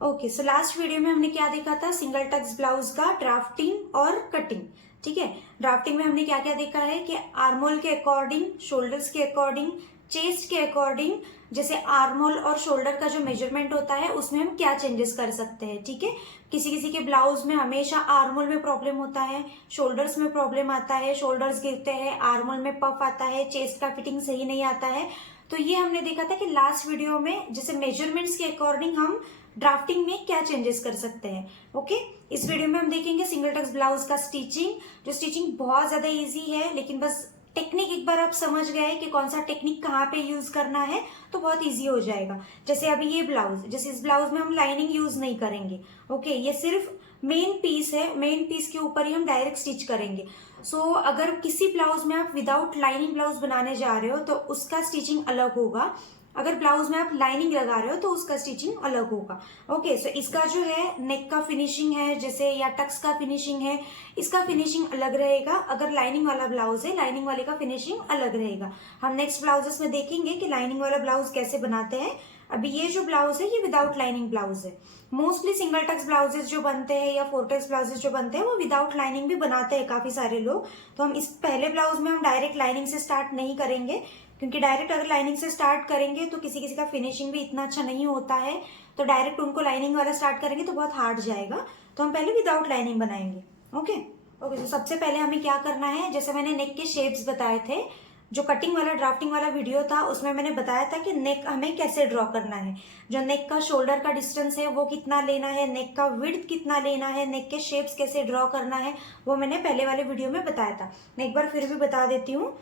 Okay, so last video में हमने क्या देखा था? सिंगल टक्स ब्लाउज का ड्राफ्टिंग और कटिंग। ठीक है, ड्राफ्टिंग में हमने क्या क्या देखा है कि आर्मोल के अकॉर्डिंग, शोल्डर्स के अकॉर्डिंग, चेस्ट के अकॉर्डिंग, जैसे आर्मोल और शोल्डर का जो मेजरमेंट होता है उसमें हम क्या चेंजेस कर सकते हैं। ठीक है, किसी किसी के ब्लाउज में हमेशा आर्मोल में प्रॉब्लम होता है, शोल्डर्स में प्रॉब्लम आता है, शोल्डर्स गिरते हैं, आर्मोल में पफ आता है, चेस्ट का फिटिंग सही नहीं आता है। तो ये हमने देखा था कि लास्ट वीडियो में जैसे मेजरमेंट्स के अकॉर्डिंग हम ड्राफ्टिंग में क्या चेंजेस कर सकते हैं। ओके, इस वीडियो में हम देखेंगे सिंगल टक्स ब्लाउज का स्टिचिंग। जो स्टिचिंग बहुत ज्यादा इजी है, लेकिन बस टेक्निक एक बार आप समझ गए कि कौन सा टेक्निक कहाँ पे यूज करना है तो बहुत इजी हो जाएगा। जैसे अभी ये ब्लाउज, जैसे इस ब्लाउज में हम लाइनिंग यूज नहीं करेंगे। ओके, ये सिर्फ मेन पीस है, मेन पीस के ऊपर ही हम डायरेक्ट स्टिच करेंगे। सो अगर किसी ब्लाउज में आप विदाउट लाइनिंग ब्लाउज बनाने जा रहे हो तो उसका स्टिचिंग अलग होगा, अगर ब्लाउज में आप लाइनिंग लगा रहे हो तो उसका स्टिचिंग अलग होगा। ओके, सो इसका जो है नेक का फिनिशिंग है जैसे, या टक्स का फिनिशिंग है, इसका फिनिशिंग अलग रहेगा। अगर लाइनिंग वाला ब्लाउज है, लाइनिंग वाले का फिनिशिंग अलग रहेगा। हम नेक्स्ट ब्लाउजेस में देखेंगे कि लाइनिंग वाला ब्लाउज कैसे बनाते हैं। अभी ये जो ब्लाउज है ये विदाउट लाइनिंग ब्लाउज है। मोस्टली सिंगल टक्स ब्लाउजेस जो बनते हैं या फोर टक्स ब्लाउजेस जो बनते हैं वो विदाउट लाइनिंग भी बनाते हैं काफी सारे लोग। तो हम इस पहले ब्लाउज में हम डायरेक्ट लाइनिंग से स्टार्ट नहीं करेंगे, क्योंकि डायरेक्ट अगर लाइनिंग से स्टार्ट करेंगे तो किसी किसी का फिनिशिंग भी इतना अच्छा नहीं होता है। तो डायरेक्ट उनको लाइनिंग वाला स्टार्ट करेंगे तो बहुत हार्ड जाएगा। तो हम पहले विदाउट लाइनिंग बनाएंगे। ओके ओके, तो सबसे पहले हमें क्या करना है, जैसे मैंने नेक के शेप्स बताए थे, जो कटिंग वाला ड्राफ्टिंग वाला वीडियो था उसमें मैंने बताया था कि नेक हमें कैसे ड्रॉ करना है। जो नेक का शोल्डर का डिस्टेंस है वो कितना लेना है, नेक का विड्थ कितना लेना है, नेक के शेप्स कैसे ड्रॉ करना है, वो मैंने पहले वाले वीडियो में बताया था। मैं एक बार फिर भी बता देती हूँ।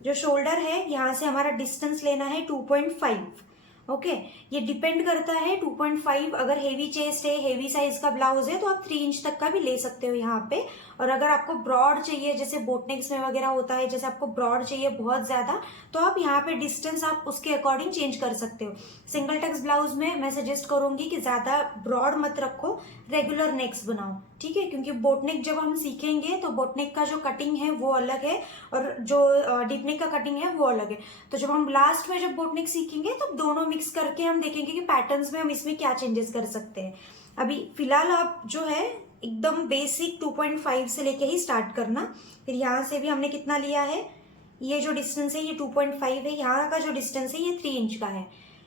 जो शोल्डर है यहाँ से हमारा डिस्टेंस लेना है 2.5। ओके, ये डिपेंड करता है 2.5। अगर हेवी चेस्ट है, हेवी साइज का ब्लाउज है तो आप 3 इंच तक का भी ले सकते हो यहाँ पे। और अगर आपको ब्रॉड चाहिए, जैसे बोटनेक्स में वगैरह होता है, जैसे आपको ब्रॉड चाहिए बहुत ज्यादा, तो आप यहाँ पे डिस्टेंस आप उसके अकॉर्डिंग चेंज कर सकते हो। सिंगल टक्स ब्लाउज में मैं सजेस्ट करूंगी कि ज्यादा ब्रॉड मत रखो, रेगुलर नेक्स बनाओ। ठीक है, क्योंकि बोटनेक जब हम सीखेंगे तो बोटनेक का जो कटिंग है वो अलग है और जो डीप नेक का कटिंग है वो अलग है। तो जब हम लास्ट में जब बोटनेक सीखेंगे तो दोनों मिक्स करके हम देखेंगे कि पैटर्न्स में हम इसमें क्या चेंजेस कर सकते हैं। अभी फिलहाल आप जो है एकदम बेसिक 2.5 से लेके ही स्टार्ट करना। फिर यहाँ से भी हमने कितना लिया है, ये जो डिस्टेंस है ये 2.5 है, यहाँ का जो डिस्टेंस है ये 3 इंच का है।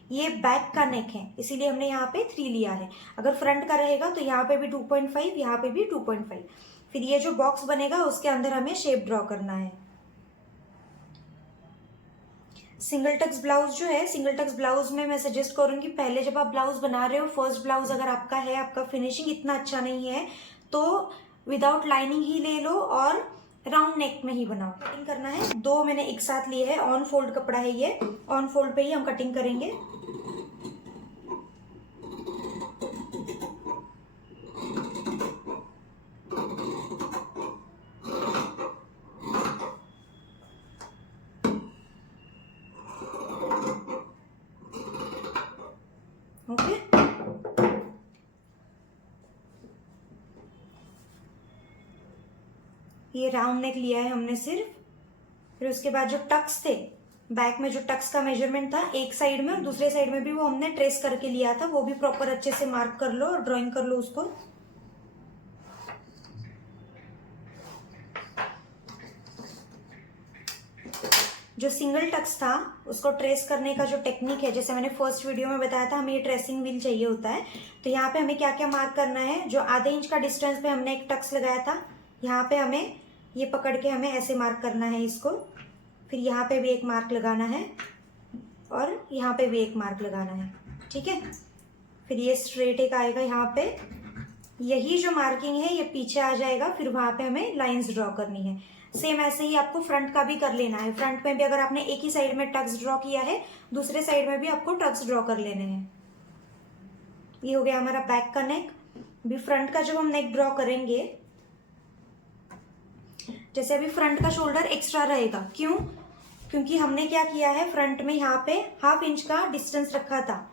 ये बैक का नेक है इसीलिए हमने यहाँ पे 3 लिया है। अगर फ्रंट का रहेगा तो यहाँ पे भी 2.5, यहाँ पे भी 2.5। फिर ये जो बॉक्स बनेगा उसके अंदर हमें शेप ड्रॉ करना है। सिंगल टक्स ब्लाउज जो है, सिंगल टक्स ब्लाउज में मैं सजेस्ट करूंगी पहले जब आप ब्लाउज बना रहे हो, फर्स्ट ब्लाउज अगर आपका है, आपका फिनिशिंग इतना अच्छा नहीं है तो विदाउट लाइनिंग ही ले लो और राउंड नेक में ही बनाओ। कटिंग करना है, दो मैंने एक साथ लिए है, ऑन फोल्ड कपड़ा है ये, ऑन फोल्ड पे ही हम कटिंग करेंगे। ओके, ये राउंड नेक लिया है हमने सिर्फ। फिर उसके बाद जो टक्स थे, बैक में जो टक्स का मेजरमेंट था एक साइड में और दूसरे साइड में भी वो हमने ट्रेस करके लिया था, वो भी प्रॉपर अच्छे से मार्क कर लो और ड्राइंग कर लो उसको। जो सिंगल टक्स था उसको ट्रेस करने का जो टेक्निक है, जैसे मैंने फर्स्ट वीडियो में बताया था, हमें ये ट्रेसिंग व्हील चाहिए होता है। तो यहाँ पे हमें क्या क्या मार्क करना है, जो आधे इंच का डिस्टेंस पे हमने एक टक्स लगाया था, यहाँ पे हमें ये पकड़ के हमें ऐसे मार्क करना है इसको। फिर यहाँ पे भी एक मार्क लगाना है और यहाँ पे भी एक मार्क लगाना है। ठीक है, फिर ये स्ट्रेट एक आएगा यहाँ पे, यही जो मार्किंग है ये पीछे आ जाएगा, फिर वहां पे हमें लाइंस ड्रॉ करनी है। सेम ऐसे ही आपको फ्रंट का भी कर लेना है। फ्रंट में भी अगर आपने एक ही साइड में टक्स ड्रॉ किया है, दूसरे साइड में भी आपको टक्स ड्रॉ कर लेने हैं। ये हो गया हमारा बैक का नेक। अभी फ्रंट का जब हम नेक ड्रॉ करेंगे, जैसे अभी फ्रंट का शोल्डर एक्स्ट्रा रहेगा, क्यों? क्योंकि हमने क्या किया है, फ्रंट में यहाँ पे ½ इंच का डिस्टेंस रखा था।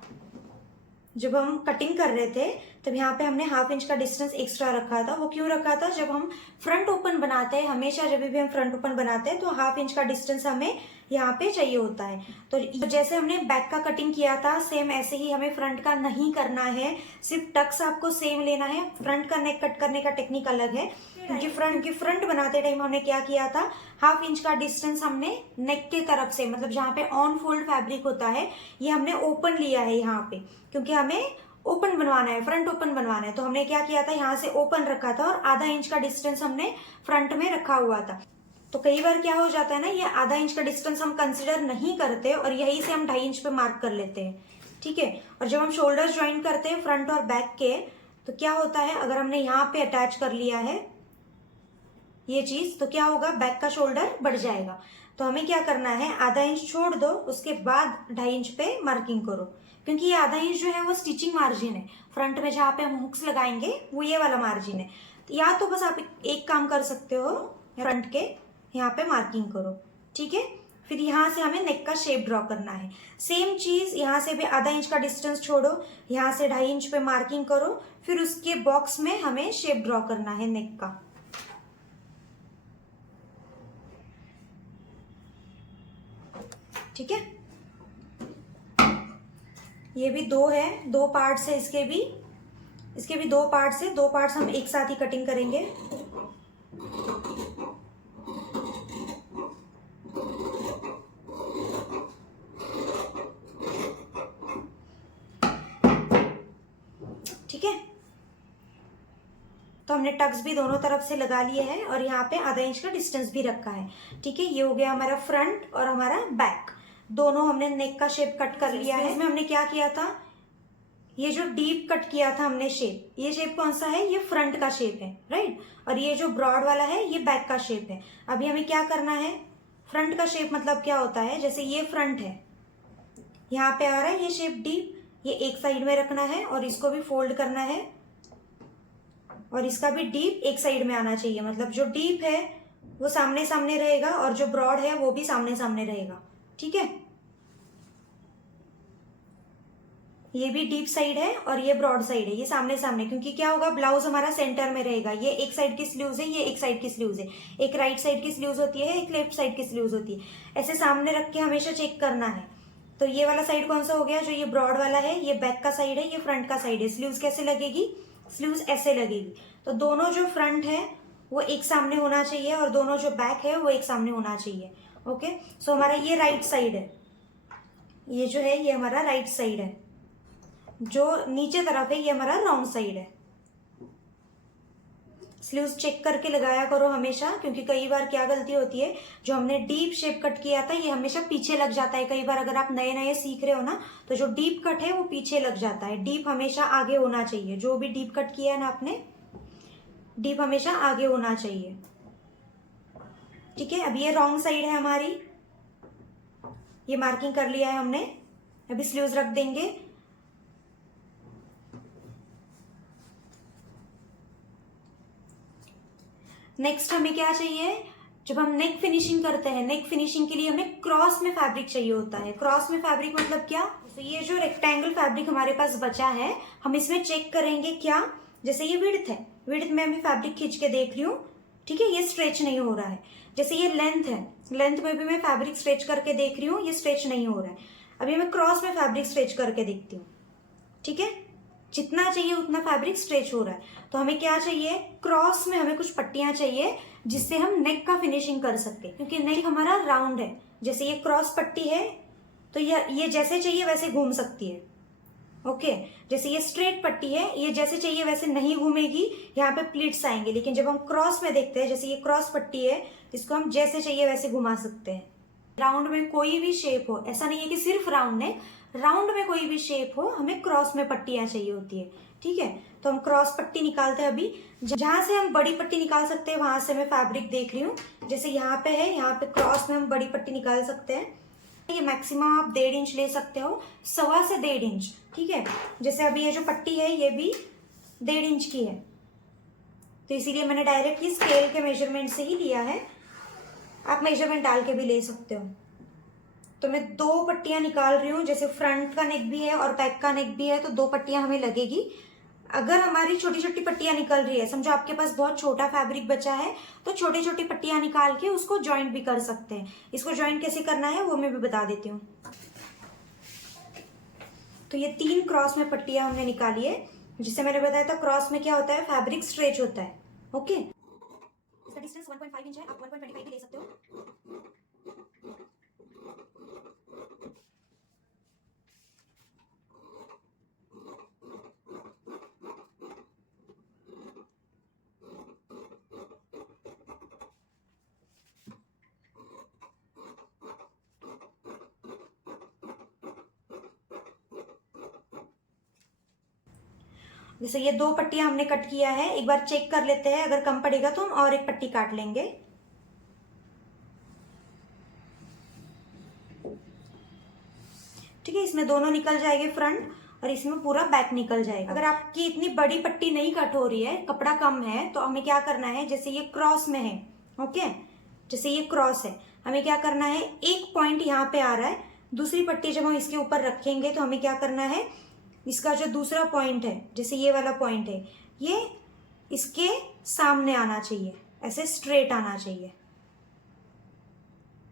जब हम कटिंग कर रहे थे तब यहाँ पे हमने ½ इंच का डिस्टेंस एक्स्ट्रा रखा था। वो क्यों रखा था? जब हम फ्रंट ओपन बनाते हैं, हमेशा जब भी हम फ्रंट ओपन बनाते हैं तो ½ इंच का डिस्टेंस हमें यहाँ पे चाहिए होता है। तो जैसे हमने बैक का कटिंग किया था सेम ऐसे ही हमें फ्रंट का नहीं करना है, सिर्फ टक्स आपको सेम लेना है। फ्रंट का नेक कट करने का टेक्निक अलग है, क्योंकि फ्रंट बनाते टाइम हमने क्या किया था, 1/2 इंच का डिस्टेंस हमने नेक के तरफ से, मतलब जहाँ पे ऑन फोल्ड फैब्रिक होता है, ये हमने ओपन लिया है यहाँ पे, क्योंकि हमें ओपन बनवाना है, फ्रंट ओपन बनवाना है। तो हमने क्या किया था, यहाँ से ओपन रखा था और 1/2 इंच का डिस्टेंस हमने फ्रंट में रखा हुआ था। तो कई बार क्या हो जाता है ना, ये 1/2 इंच का डिस्टेंस हम कंसिडर नहीं करते और यही से हम 2.5 इंच पे मार्क कर लेते हैं, ठीक है। और जब हम शोल्डर्स ज्वाइन करते हैं फ्रंट और बैक के, तो क्या होता है, अगर हमने यहाँ पे अटैच कर लिया है ये चीज, तो क्या होगा, बैक का शोल्डर बढ़ जाएगा। तो हमें क्या करना है, 1/2 इंच छोड़ दो, उसके बाद 2.5 इंच पे मार्किंग करो, क्योंकि ये 1/2 इंच जो है वो स्टिचिंग मार्जिन है। फ्रंट में जहाँ पे हम हुक्स लगाएंगे वो ये वाला मार्जिन है। तो या तो बस आप एक काम कर सकते हो, फ्रंट के यहाँ पे मार्किंग करो, ठीक है। फिर यहाँ से हमें नेक का शेप ड्रॉ करना है। सेम चीज यहाँ से भी 1/2 इंच का डिस्टेंस छोड़ो, यहाँ से 2.5 इंच पे मार्किंग करो, फिर उसके बॉक्स में हमें शेप ड्रॉ करना है नेक का, ठीक है। ये भी 2 है, 2 पार्ट्स है इसके भी 2 पार्ट्स है, 2 पार्ट्स हम एक साथ ही कटिंग करेंगे। ठीक है, तो हमने टक्स भी दोनों तरफ से लगा लिए हैं और यहाँ पे 1/2 इंच का डिस्टेंस भी रखा है, ठीक है। ये हो गया हमारा फ्रंट और हमारा बैक, दोनों हमने नेक का शेप कट कर लिया है। इसमें हमने क्या किया था, ये जो डीप कट किया था हमने शेप, ये शेप कौन सा है, ये फ्रंट का शेप है, राइट। और ये जो ब्रॉड वाला है ये बैक का शेप है। अभी हमें क्या करना है, फ्रंट का शेप मतलब क्या होता है, जैसे ये फ्रंट है, यहाँ पे आ रहा है ये शेप डीप, ये एक साइड में रखना है और इसको भी फोल्ड करना है और इसका भी डीप एक साइड में आना चाहिए। मतलब जो डीप है वो सामने सामने रहेगा और जो ब्रॉड है वो भी सामने सामने रहेगा, ठीक है। ये भी डीप साइड है और ये ब्रॉड साइड है, ये सामने सामने, क्योंकि क्या होगा, ब्लाउज हमारा सेंटर में रहेगा। ये एक साइड की स्लीव्स है, ये एक साइड की स्लीव्स है, एक राइट साइड की स्लीव्स होती है, एक लेफ्ट साइड की स्लीव्स होती है। ऐसे सामने रख के हमेशा चेक करना है। तो ये वाला साइड कौन सा हो गया, जो ये ब्रॉड वाला है, ये बैक का साइड है, ये फ्रंट का साइड है। स्लीव्स कैसे लगेगी, स्लीव्स ऐसे लगेगी। तो दोनों जो फ्रंट है वो एक सामने होना चाहिए और दोनों जो बैक है वो एक सामने होना चाहिए, ओके। सो हमारा ये राइट साइड है, ये जो है ये हमारा राइट साइड है, जो नीचे तरफ है ये हमारा रॉन्ग साइड है। स्लीव्स चेक करके लगाया करो हमेशा, क्योंकि कई बार क्या गलती होती है, जो हमने डीप शेप कट किया था ये हमेशा पीछे लग जाता है। कई बार अगर आप नए नए सीख रहे हो ना, तो जो डीप कट है वो पीछे लग जाता है। डीप हमेशा आगे होना चाहिए, जो भी डीप कट किया है ना आपने, डीप हमेशा आगे होना चाहिए, ठीक है। अब ये रॉन्ग साइड है हमारी, ये मार्किंग कर लिया है हमने। अभी स्लीव्स रख देंगे। नेक्स्ट हमें क्या चाहिए, जब हम नेक फिनिशिंग करते हैं, नेक फिनिशिंग के लिए हमें क्रॉस में फैब्रिक चाहिए होता है। क्रॉस में फैब्रिक मतलब क्या, तो ये जो रेक्टेंगल फैब्रिक हमारे पास बचा है, हम इसमें चेक करेंगे क्या, जैसे ये विड्थ है, विड्थ में अभी फैब्रिक खींच के देख रही हूँ, ठीक है, ये स्ट्रेच नहीं हो रहा है। जैसे ये लेंथ है, लेंथ में भी मैं फैब्रिक स्ट्रेच करके देख रही हूँ, ये स्ट्रेच नहीं हो रहा है। अभी मैं क्रॉस में फैब्रिक स्ट्रेच करके देखती हूँ, ठीक है, जितना चाहिए उतना फैब्रिक स्ट्रेच हो रहा है। तो हमें क्या चाहिए, क्रॉस में हमें कुछ पट्टियां चाहिए जिससे हम नेक का फिनिशिंग कर सकते हैं, क्योंकि नेक हमारा राउंड है। जैसे ये क्रॉस पट्टी है तो ये जैसे चाहिए वैसे घूम सकती है, ओके। जैसे ये स्ट्रेट पट्टी है, ये जैसे चाहिए वैसे नहीं घूमेगी, यहाँ पे प्लीट्स आएंगे। लेकिन जब हम क्रॉस में देखते हैं, जैसे ये क्रॉस पट्टी है, इसको हम जैसे चाहिए वैसे घुमा सकते हैं। राउंड में कोई भी शेप हो, ऐसा नहीं है कि सिर्फ राउंड है, राउंड में कोई भी शेप हो, हमें क्रॉस में पट्टियां चाहिए होती है, ठीक है। तो हम क्रॉस पट्टी निकालते हैं। अभी जहां से हम बड़ी पट्टी निकाल सकते हैं वहां से मैं फैब्रिक देख रही हूँ। जैसे यहाँ पे है, यहाँ पे क्रॉस में हम बड़ी पट्टी निकाल सकते हैं। ये मैक्सिमम आप 1.5 इंच ले सकते हो, 1.25 से 1.5 इंच, ठीक है। जैसे अभी ये जो पट्टी है ये भी 1.5 इंच की है, तो इसीलिए मैंने डायरेक्टली स्केल के मेजरमेंट से ही लिया है। आप मेजरमेंट डाल के भी ले सकते हो। तो मैं 2 पट्टियां निकाल रही हूँ, जैसे फ्रंट का नेक भी है और बैक का नेक भी है, तो 2 पट्टियां हमें लगेगी। अगर हमारी छोटी छोटी पट्टियां निकल रही है, समझो आपके पास बहुत छोटा फैब्रिक बचा है, तो छोटी छोटी पट्टियां निकाल के उसको ज्वाइंट भी कर सकते हैं। इसको ज्वाइंट कैसे करना है वो मैं भी बता देती हूँ। तो ये 3 क्रॉस में पट्टियां हमने निकाली है। जिससे मैंने बताया था क्रॉस में क्या होता है, फैब्रिक स्ट्रेच होता है। ओके, इसका डिस्टेंस 1.5 इंच है, आप 1.25 भी ले सकते हो। जैसे ये 2 पट्टियां हमने कट किया है, एक बार चेक कर लेते हैं, अगर कम पड़ेगा तो हम और एक पट्टी काट लेंगे। ठीक है, इसमें दोनों निकल जाएंगे फ्रंट और इसमें पूरा बैक निकल जाएगा। अगर आपकी इतनी बड़ी पट्टी नहीं कट हो रही है, कपड़ा कम है, तो हमें क्या करना है, जैसे ये क्रॉस में है, ओके, जैसे ये क्रॉस है, हमें क्या करना है, एक पॉइंट यहाँ पे आ रहा है, दूसरी पट्टी जब हम इसके ऊपर रखेंगे तो हमें क्या करना है, इसका जो दूसरा पॉइंट है, जैसे ये वाला पॉइंट है, ये इसके सामने आना चाहिए, ऐसे स्ट्रेट आना चाहिए।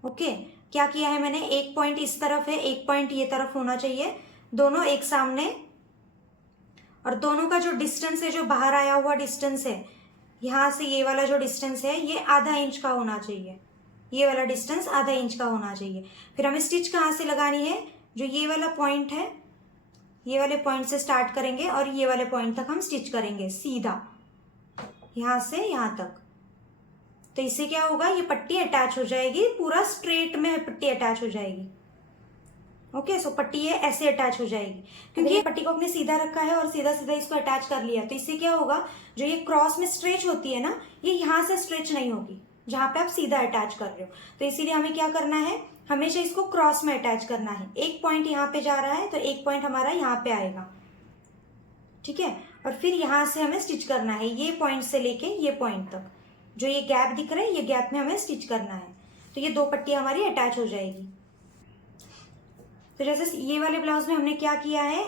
ओके, क्या किया है मैंने, एक पॉइंट इस तरफ है, एक पॉइंट ये तरफ होना चाहिए, दोनों एक सामने, और दोनों का जो डिस्टेंस है, जो बाहर आया हुआ डिस्टेंस है, यहां से ये वाला जो डिस्टेंस है, ये आधा इंच का होना चाहिए, ये वाला डिस्टेंस आधा इंच का होना चाहिए। फिर हमें स्टिच कहाँ से लगानी है, जो ये वाला पॉइंट है, ये वाले पॉइंट से स्टार्ट करेंगे और ये वाले पॉइंट तक हम स्टिच करेंगे सीधा, यहां से यहां तक। तो इससे क्या होगा, ये पट्टी अटैच हो जाएगी, पूरा स्ट्रेट में पट्टी अटैच हो जाएगी। ओके, सो पट्टी ये ऐसे अटैच हो जाएगी, क्योंकि ये पट्टी को आपने सीधा रखा है और सीधा सीधा इसको अटैच कर लिया। तो इससे क्या होगा, जो ये क्रॉस में स्ट्रेच होती है ना, ये यहाँ से स्ट्रेच नहीं होगी जहां पे आप सीधा अटैच कर रहे हो। तो इसीलिए हमें क्या करना है, हमेशा इसको क्रॉस में अटैच करना है। एक पॉइंट यहाँ पे जा रहा है तो एक पॉइंट हमारा यहाँ पे आएगा, ठीक है, और फिर यहाँ से हमें स्टिच करना है, ये पॉइंट से लेके ये पॉइंट तक, जो ये गैप दिख रहा है, ये गैप में हमें स्टिच करना है। तो ये 2 पट्टियां हमारी अटैच हो जाएगी। तो जैसे ये वाले ब्लाउज में हमने क्या किया है,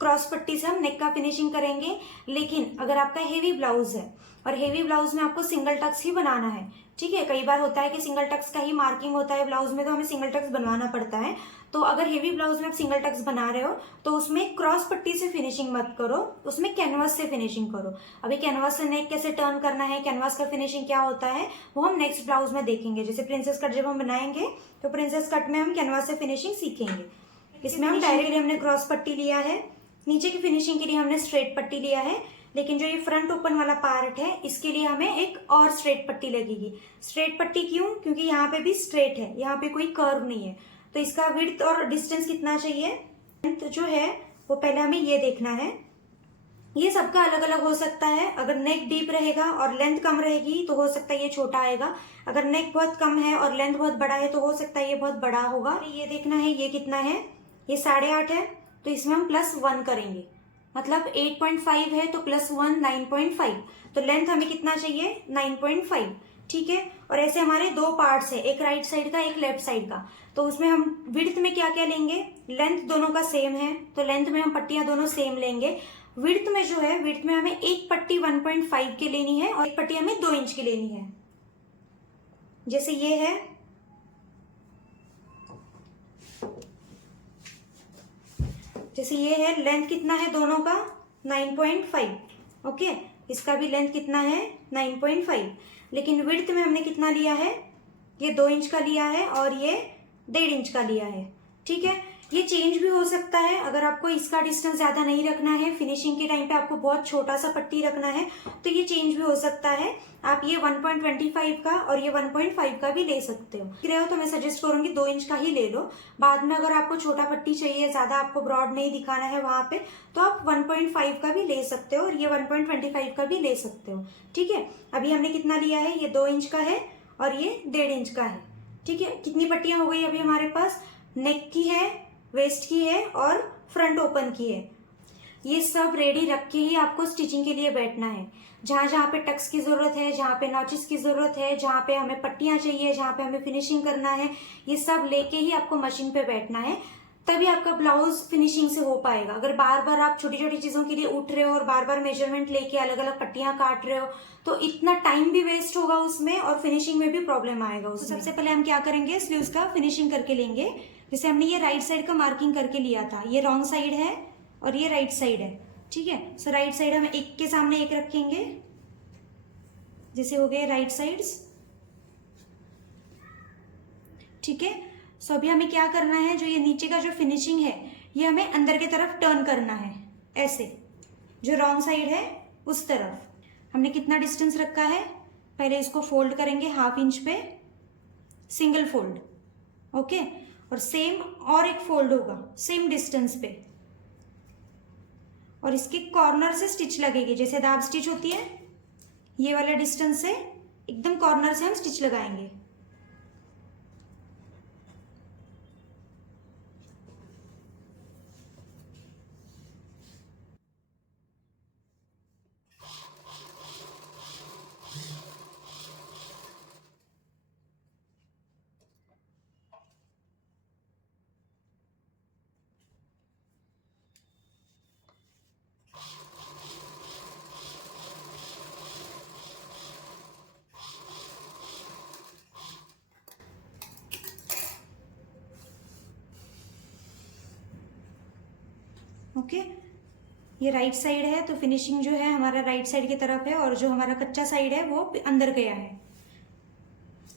क्रॉस पट्टी से हम नेक का फिनिशिंग करेंगे। लेकिन अगर आपका हेवी ब्लाउज है और हेवी ब्लाउज में आपको सिंगल टक्स ही बनाना है, ठीक है, कई बार होता है कि सिंगल टक्स का ही मार्किंग होता है ब्लाउज में, तो हमें सिंगल टक्स बनवाना पड़ता है। तो अगर हेवी ब्लाउज में आप सिंगल टक्स बना रहे हो तो उसमें क्रॉस पट्टी से फिनिशिंग मत करो, उसमें कैनवास से फिनिशिंग करो। अभी कैनवास से नेक कैसे टर्न करना है, कैनवास का फिनिशिंग क्या होता है, वो हम नेक्स्ट ब्लाउज में देखेंगे। जैसे प्रिंसेस कट जब हम बनाएंगे तो प्रिंसेस कट में हम कैनवास से फिनिशिंग सीखेंगे। इसमें हम डायरेक्टली हमने क्रॉस पट्टी लिया है, नीचे की फिनिशिंग के लिए हमने स्ट्रेट पट्टी लिया है, लेकिन जो ये फ्रंट ओपन वाला पार्ट है इसके लिए हमें एक और स्ट्रेट पट्टी लगेगी। स्ट्रेट पट्टी क्यों, क्योंकि यहाँ पे भी स्ट्रेट है, यहाँ पे कोई कर्व नहीं है। तो इसका विड्थ और डिस्टेंस कितना चाहिए, लेंथ जो है वो पहले हमें ये देखना है। ये सबका अलग अलग हो सकता है, अगर नेक डीप रहेगा और लेंथ कम रहेगी तो हो सकता है ये छोटा आएगा, अगर नेक बहुत कम है और लेंथ बहुत बड़ा है तो हो सकता है ये बहुत बड़ा होगा। ये देखना है ये कितना है, ये 8.5 है, तो इसमें हम +1 करेंगे, मतलब 8.5 है तो +1 9.5, तो लेंथ हमें कितना चाहिए 9.5, ठीक है। और ऐसे हमारे 2 पार्ट्स है, एक राइट साइड का एक लेफ्ट साइड का, तो उसमें हम विड्थ में क्या क्या लेंगे, लेंथ दोनों का सेम है तो लेंथ में हम पट्टियां दोनों सेम लेंगे। विड्थ में जो है, विड्थ में हमें एक पट्टी 1.5 की लेनी है और एक पट्टी हमें 2 इंच की लेनी है। जैसे ये है, जैसे ये है, लेंथ कितना है दोनों का 9.5, ओके, इसका भी लेंथ कितना है 9.5, लेकिन विड्थ में हमने कितना लिया है, ये 2 इंच का लिया है और ये 1.5 इंच का लिया है, ठीक है। ये चेंज भी हो सकता है, अगर आपको इसका डिस्टेंस ज्यादा नहीं रखना है, फिनिशिंग के टाइम पे आपको बहुत छोटा सा पट्टी रखना है, तो ये चेंज भी हो सकता है। आप ये 1.25 का और ये 1.5 का भी ले सकते हो। तो मैं सजेस्ट करूंगी 2 इंच का ही ले लो। बाद में अगर आपको छोटा पट्टी चाहिए, ज्यादा आपको ब्रॉड नहीं दिखाना है वहां पे, तो आप 1.5 का भी ले सकते हो और ये 1.25 का भी ले सकते हो, ठीक है। अभी हमने कितना लिया है, ये 2 इंच का है और ये 1.5 इंच का है, ठीक है। कितनी पट्टियां हो गई अभी हमारे पास, नेक की है, वेस्ट की है और फ्रंट ओपन की है। ये सब रेडी रख के ही आपको स्टिचिंग के लिए बैठना है। जहां जहां पे टक्स की जरूरत है, जहां पे नॉचेस की जरूरत है, जहां पे हमें पट्टियां चाहिए, जहां पे हमें फिनिशिंग करना है, ये सब लेके ही आपको मशीन पे बैठना है। तभी आपका ब्लाउज फिनिशिंग से हो पाएगा। अगर बार बार आप छोटी छोटी चीजों के लिए उठ रहे हो और बार बार मेजरमेंट लेके अलग अलग पट्टियां काट रहे हो तो इतना टाइम भी वेस्ट होगा उसमें और फिनिशिंग में भी प्रॉब्लम आएगा उसमें। तो सबसे पहले हम क्या करेंगे, स्लीव्स का फिनिशिंग करके लेंगे। जैसे हमने ये राइट साइड का मार्किंग करके लिया था, ये रॉन्ग साइड है और ये राइट साइड है, ठीक है। सो राइट साइड हम एक के सामने एक रखेंगे, जैसे हो गए राइट साइड्स, ठीक है। सो अभी हमें क्या करना है, जो ये नीचे का जो फिनिशिंग है ये हमें अंदर की तरफ टर्न करना है, ऐसे जो रॉन्ग साइड है उस तरफ। हमने कितना डिस्टेंस रखा है, पहले इसको फोल्ड करेंगे 1/2 इंच पे, सिंगल फोल्ड, ओके। और सेम और एक फोल्ड होगा सेम डिस्टेंस पे और इसके कॉर्नर से स्टिच लगेगी, जैसे दाब स्टिच होती है, ये वाला डिस्टेंस से एकदम कॉर्नर से हम स्टिच लगाएंगे। ओके, ये राइट साइड है तो फिनिशिंग जो है हमारा राइट साइड की तरफ है और जो हमारा कच्चा साइड है वो अंदर गया है।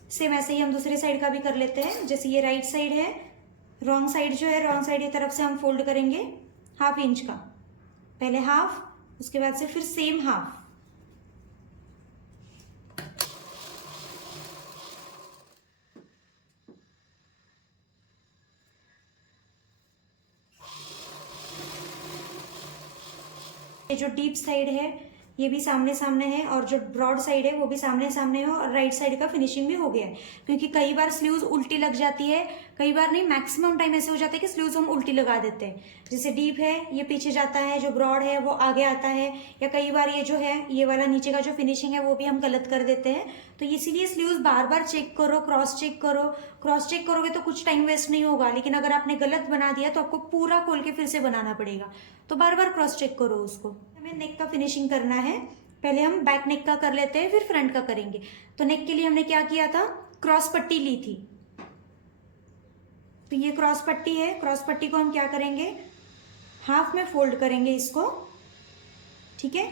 सेम ऐसे ही हम दूसरे साइड का भी कर लेते हैं। जैसे ये राइट साइड है, रॉन्ग साइड जो है रॉन्ग साइड की तरफ से हम फोल्ड करेंगे 1/2 इंच का, पहले हाफ, उसके बाद से फिर सेम हाफ। ये जो डीप साइड है ये भी सामने सामने है और जो ब्रॉड साइड है वो भी सामने सामने है और राइट साइड का फिनिशिंग भी हो गया है। क्योंकि कई बार स्लीव्स उल्टी लग जाती है, कई बार नहीं, मैक्सिमम टाइम ऐसे हो जाता है कि स्लीव्स हम उल्टी लगा देते हैं। जैसे डीप है ये पीछे जाता है, जो ब्रॉड है वो आगे आता है, या कई बार ये जो है ये वाला नीचे का जो फिनिशिंग है वो भी हम गलत कर देते हैं। तो इसीलिए स्लीव्स बार बार चेक करो, क्रॉस चेक करो। क्रॉस चेक करोगे तो कुछ टाइम वेस्ट नहीं होगा, लेकिन अगर आपने गलत बना दिया तो आपको पूरा खोल के फिर से बनाना पड़ेगा। तो बार बार क्रॉस चेक करो उसको। हमें नेक का फिनिशिंग करना है, पहले हम बैक नेक का कर लेते हैं फिर फ्रंट का करेंगे। तो नेक के लिए हमने क्या किया था, क्रॉस पट्टी ली थी। तो ये क्रॉस पट्टी है, क्रॉस पट्टी को हम क्या करेंगे, हाफ में फोल्ड करेंगे इसको, ठीक है।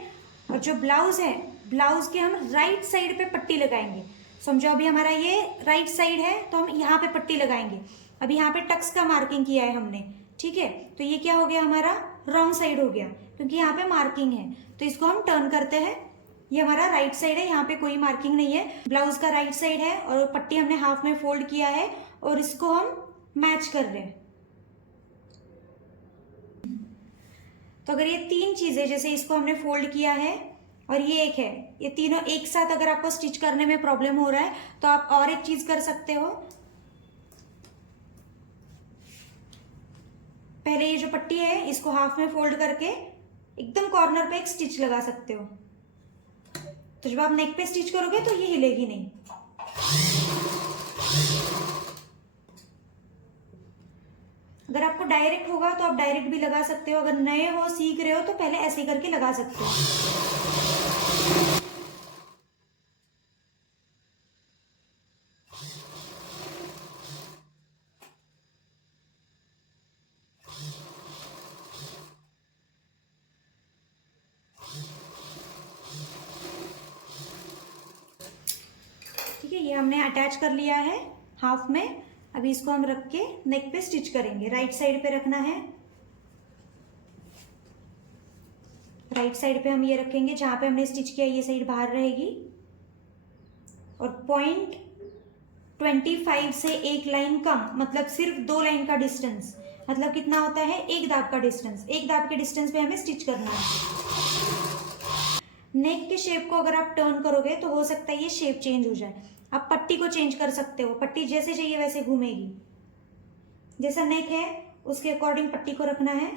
और जो ब्लाउज है, ब्लाउज के हम राइट साइड पे पट्टी लगाएंगे। समझो अभी हमारा ये राइट साइड है तो हम यहाँ पे पट्टी लगाएंगे। अभी यहाँ पे टक्स का मार्किंग किया है हमने, ठीक है। तो ये क्या हो गया, हमारा रॉन्ग साइड हो गया क्योंकि यहाँ पे मार्किंग है। तो इसको हम टर्न करते हैं, ये हमारा राइट साइड है, यहाँ पे कोई मार्किंग नहीं है, ब्लाउज का राइट साइड है और पट्टी हमने हाफ में फोल्ड किया है और इसको हम मैच कर रहे हैं। तो अगर ये तीन चीजें, जैसे इसको हमने फोल्ड किया है और ये एक है, ये तीनों एक साथ अगर आपको स्टिच करने में प्रॉब्लम हो रहा है तो आप और एक चीज कर सकते हो। पहले ये जो पट्टी है इसको हाफ में फोल्ड करके एकदम कॉर्नर पे एक स्टिच लगा सकते हो। तो जब आप नेक पे स्टिच करोगे तो ये हिलेगी नहीं। अगर आपको डायरेक्ट होगा तो आप डायरेक्ट भी लगा सकते हो, अगर नए हो, सीख रहे हो तो पहले ऐसे करके लगा सकते हो। ठीक है, ये हमने अटैच कर लिया है हाफ में। अभी इसको हम रख के नेक पे स्टिच करेंगे। राइट साइड पे रखना है, राइट साइड पे हम ये रखेंगे, जहां पे हमने स्टिच किया ये साइड बाहर रहेगी। और 0.25 से एक लाइन कम, मतलब सिर्फ 2 लाइन का डिस्टेंस, मतलब कितना होता है, एक दाब का डिस्टेंस। एक दाब के डिस्टेंस पे हमें स्टिच करना है। नेक के शेप को अगर आप टर्न करोगे तो हो सकता है ये शेप चेंज हो जाए। आप पट्टी को चेंज कर सकते हो, पट्टी जैसे चाहिए वैसे घूमेगी। जैसा नेक है उसके अकॉर्डिंग पट्टी को रखना है।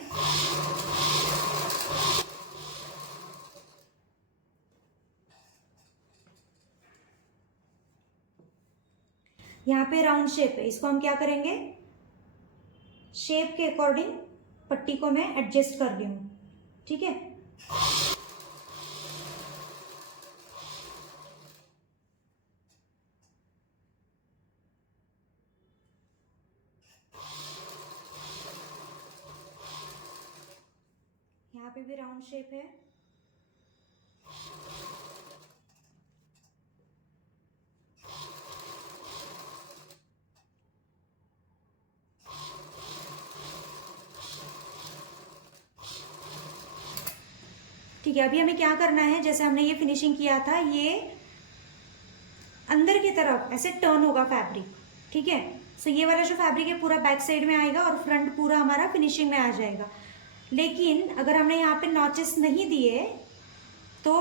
यहाँ पे राउंड शेप है, इसको हम क्या करेंगे, शेप के अकॉर्डिंग पट्टी को मैं एडजस्ट कर रही हूँ, ठीक है। यहाँ पे भी राउंड शेप है। ठीक है, अभी हमें क्या करना है, जैसे हमने ये फिनिशिंग किया था, ये अंदर की तरफ ऐसे टर्न होगा फैब्रिक, ठीक है। सो ये वाला जो फैब्रिक है पूरा बैक साइड में आएगा और फ्रंट पूरा हमारा फिनिशिंग में आ जाएगा। लेकिन अगर हमने यहाँ पे नॉचेस नहीं दिए तो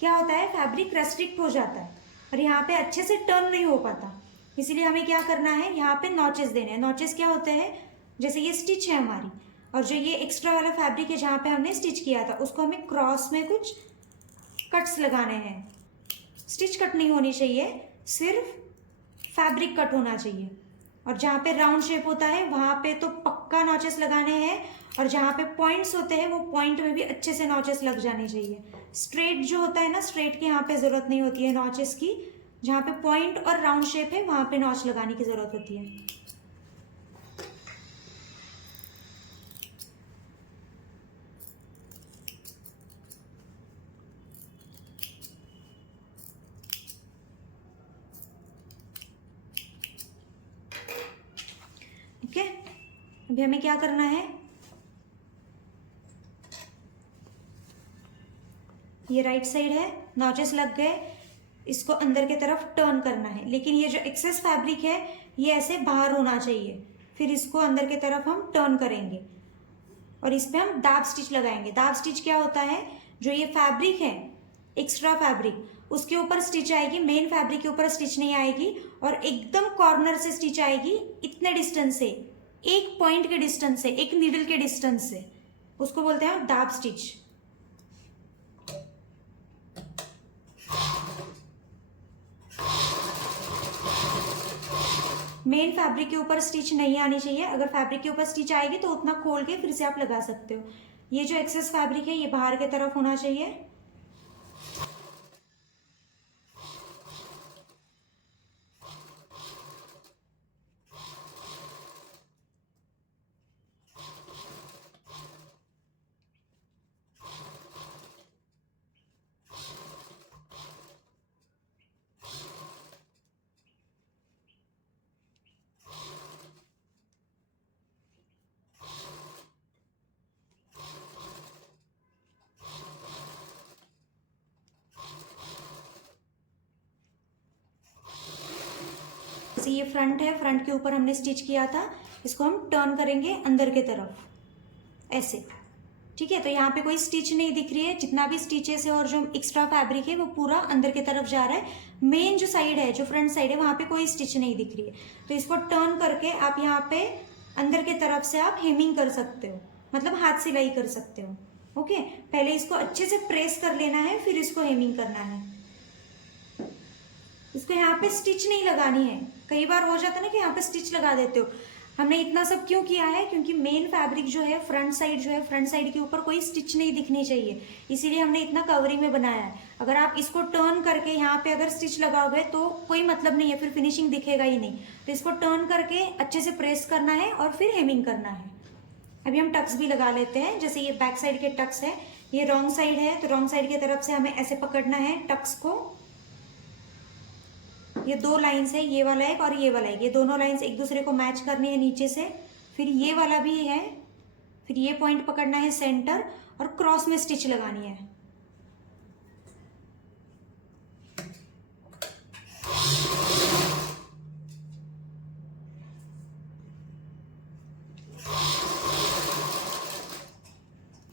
क्या होता है, फैब्रिक रेस्ट्रिक्ट हो जाता है और यहाँ पे अच्छे से टर्न नहीं हो पाता। इसीलिए हमें क्या करना है, यहाँ पे नॉचेस देने हैं। नॉचेस क्या होते हैं, जैसे ये स्टिच है हमारी, और जो ये एक्स्ट्रा वाला फैब्रिक है जहाँ पे हमने स्टिच किया था, उसको हमें क्रॉस में कुछ कट्स लगाने हैं। स्टिच कट नहीं होनी चाहिए, सिर्फ फैब्रिक कट होना चाहिए। और जहाँ पे राउंड शेप होता है वहाँ पे तो पक्का नॉचेस लगाने हैं, और जहाँ पे पॉइंट्स होते हैं वो पॉइंट में भी अच्छे से नॉचेस लग जाने चाहिए। स्ट्रेट जो होता है ना, स्ट्रेट की यहाँ पे ज़रूरत नहीं होती है नॉचेस की। जहाँ पे पॉइंट और राउंड शेप है वहाँ पे नॉच लगाने की ज़रूरत होती है। ठीक है, अभी हमें क्या करना है, ये राइट साइड है, नॉचेस लग गए, इसको अंदर की तरफ टर्न करना है। लेकिन ये जो एक्सेस फैब्रिक है ये ऐसे बाहर होना चाहिए, फिर इसको अंदर की तरफ हम टर्न करेंगे और इस पे हम दाब स्टिच लगाएंगे। दाब स्टिच क्या होता है, जो ये फैब्रिक है एक्स्ट्रा फैब्रिक, उसके ऊपर स्टिच आएगी, मेन फैब्रिक के ऊपर स्टिच नहीं आएगी, और एकदम कॉर्नर से स्टिच आएगी, इतने डिस्टेंस से, एक पॉइंट के डिस्टेंस से, एक नीडल के डिस्टेंस से, उसको बोलते हैं दाब स्टिच। मेन फैब्रिक के ऊपर स्टिच नहीं आनी चाहिए। अगर फैब्रिक के ऊपर स्टिच आएगी तो उतना खोल के फिर से आप लगा सकते हो। ये जो एक्सेस फैब्रिक है ये बाहर की तरफ होना चाहिए। जैसे ये फ्रंट है, फ्रंट के ऊपर हमने स्टिच किया था, इसको हम टर्न करेंगे अंदर के तरफ ऐसे, ठीक है। तो यहाँ पे कोई स्टिच नहीं दिख रही है, जितना भी स्टिचेस है और जो एक्स्ट्रा फैब्रिक है वो पूरा अंदर की तरफ जा रहा है। मेन जो साइड है, जो फ्रंट साइड है, वहाँ पे कोई स्टिच नहीं दिख रही है। तो इसको टर्न करके आप यहाँ पे अंदर की तरफ से आप हेमिंग कर सकते हो, मतलब हाथ सिलाई कर सकते हो। ओके, पहले इसको अच्छे से प्रेस कर लेना है, फिर इसको हेमिंग करना है। इसको यहाँ पे स्टिच नहीं लगानी है। कई बार हो जाता है ना कि यहाँ पे स्टिच लगा देते हो। हमने इतना सब क्यों किया है, क्योंकि मेन फैब्रिक जो है, फ्रंट साइड जो है, फ्रंट साइड के ऊपर कोई स्टिच नहीं दिखनी चाहिए, इसीलिए हमने इतना कवरिंग में बनाया है। अगर आप इसको टर्न करके यहाँ पे अगर स्टिच लगाओगे तो कोई मतलब नहीं है, फिर फिनिशिंग दिखेगा ही नहीं। तो इसको टर्न करके अच्छे से प्रेस करना है और फिर हेमिंग करना है। अभी हम टक्स भी लगा लेते हैं। जैसे ये बैक साइड के टक्स है, ये रॉन्ग साइड है, तो रॉन्ग साइड की तरफ से हमें ऐसे पकड़ना है टक्स को। ये दो लाइंस है, ये वाला एक और ये वाला एक, ये दोनों लाइंस एक दूसरे को मैच करनी है नीचे से। फिर ये वाला भी है, फिर ये पॉइंट पकड़ना है सेंटर और क्रॉस में स्टिच लगानी है।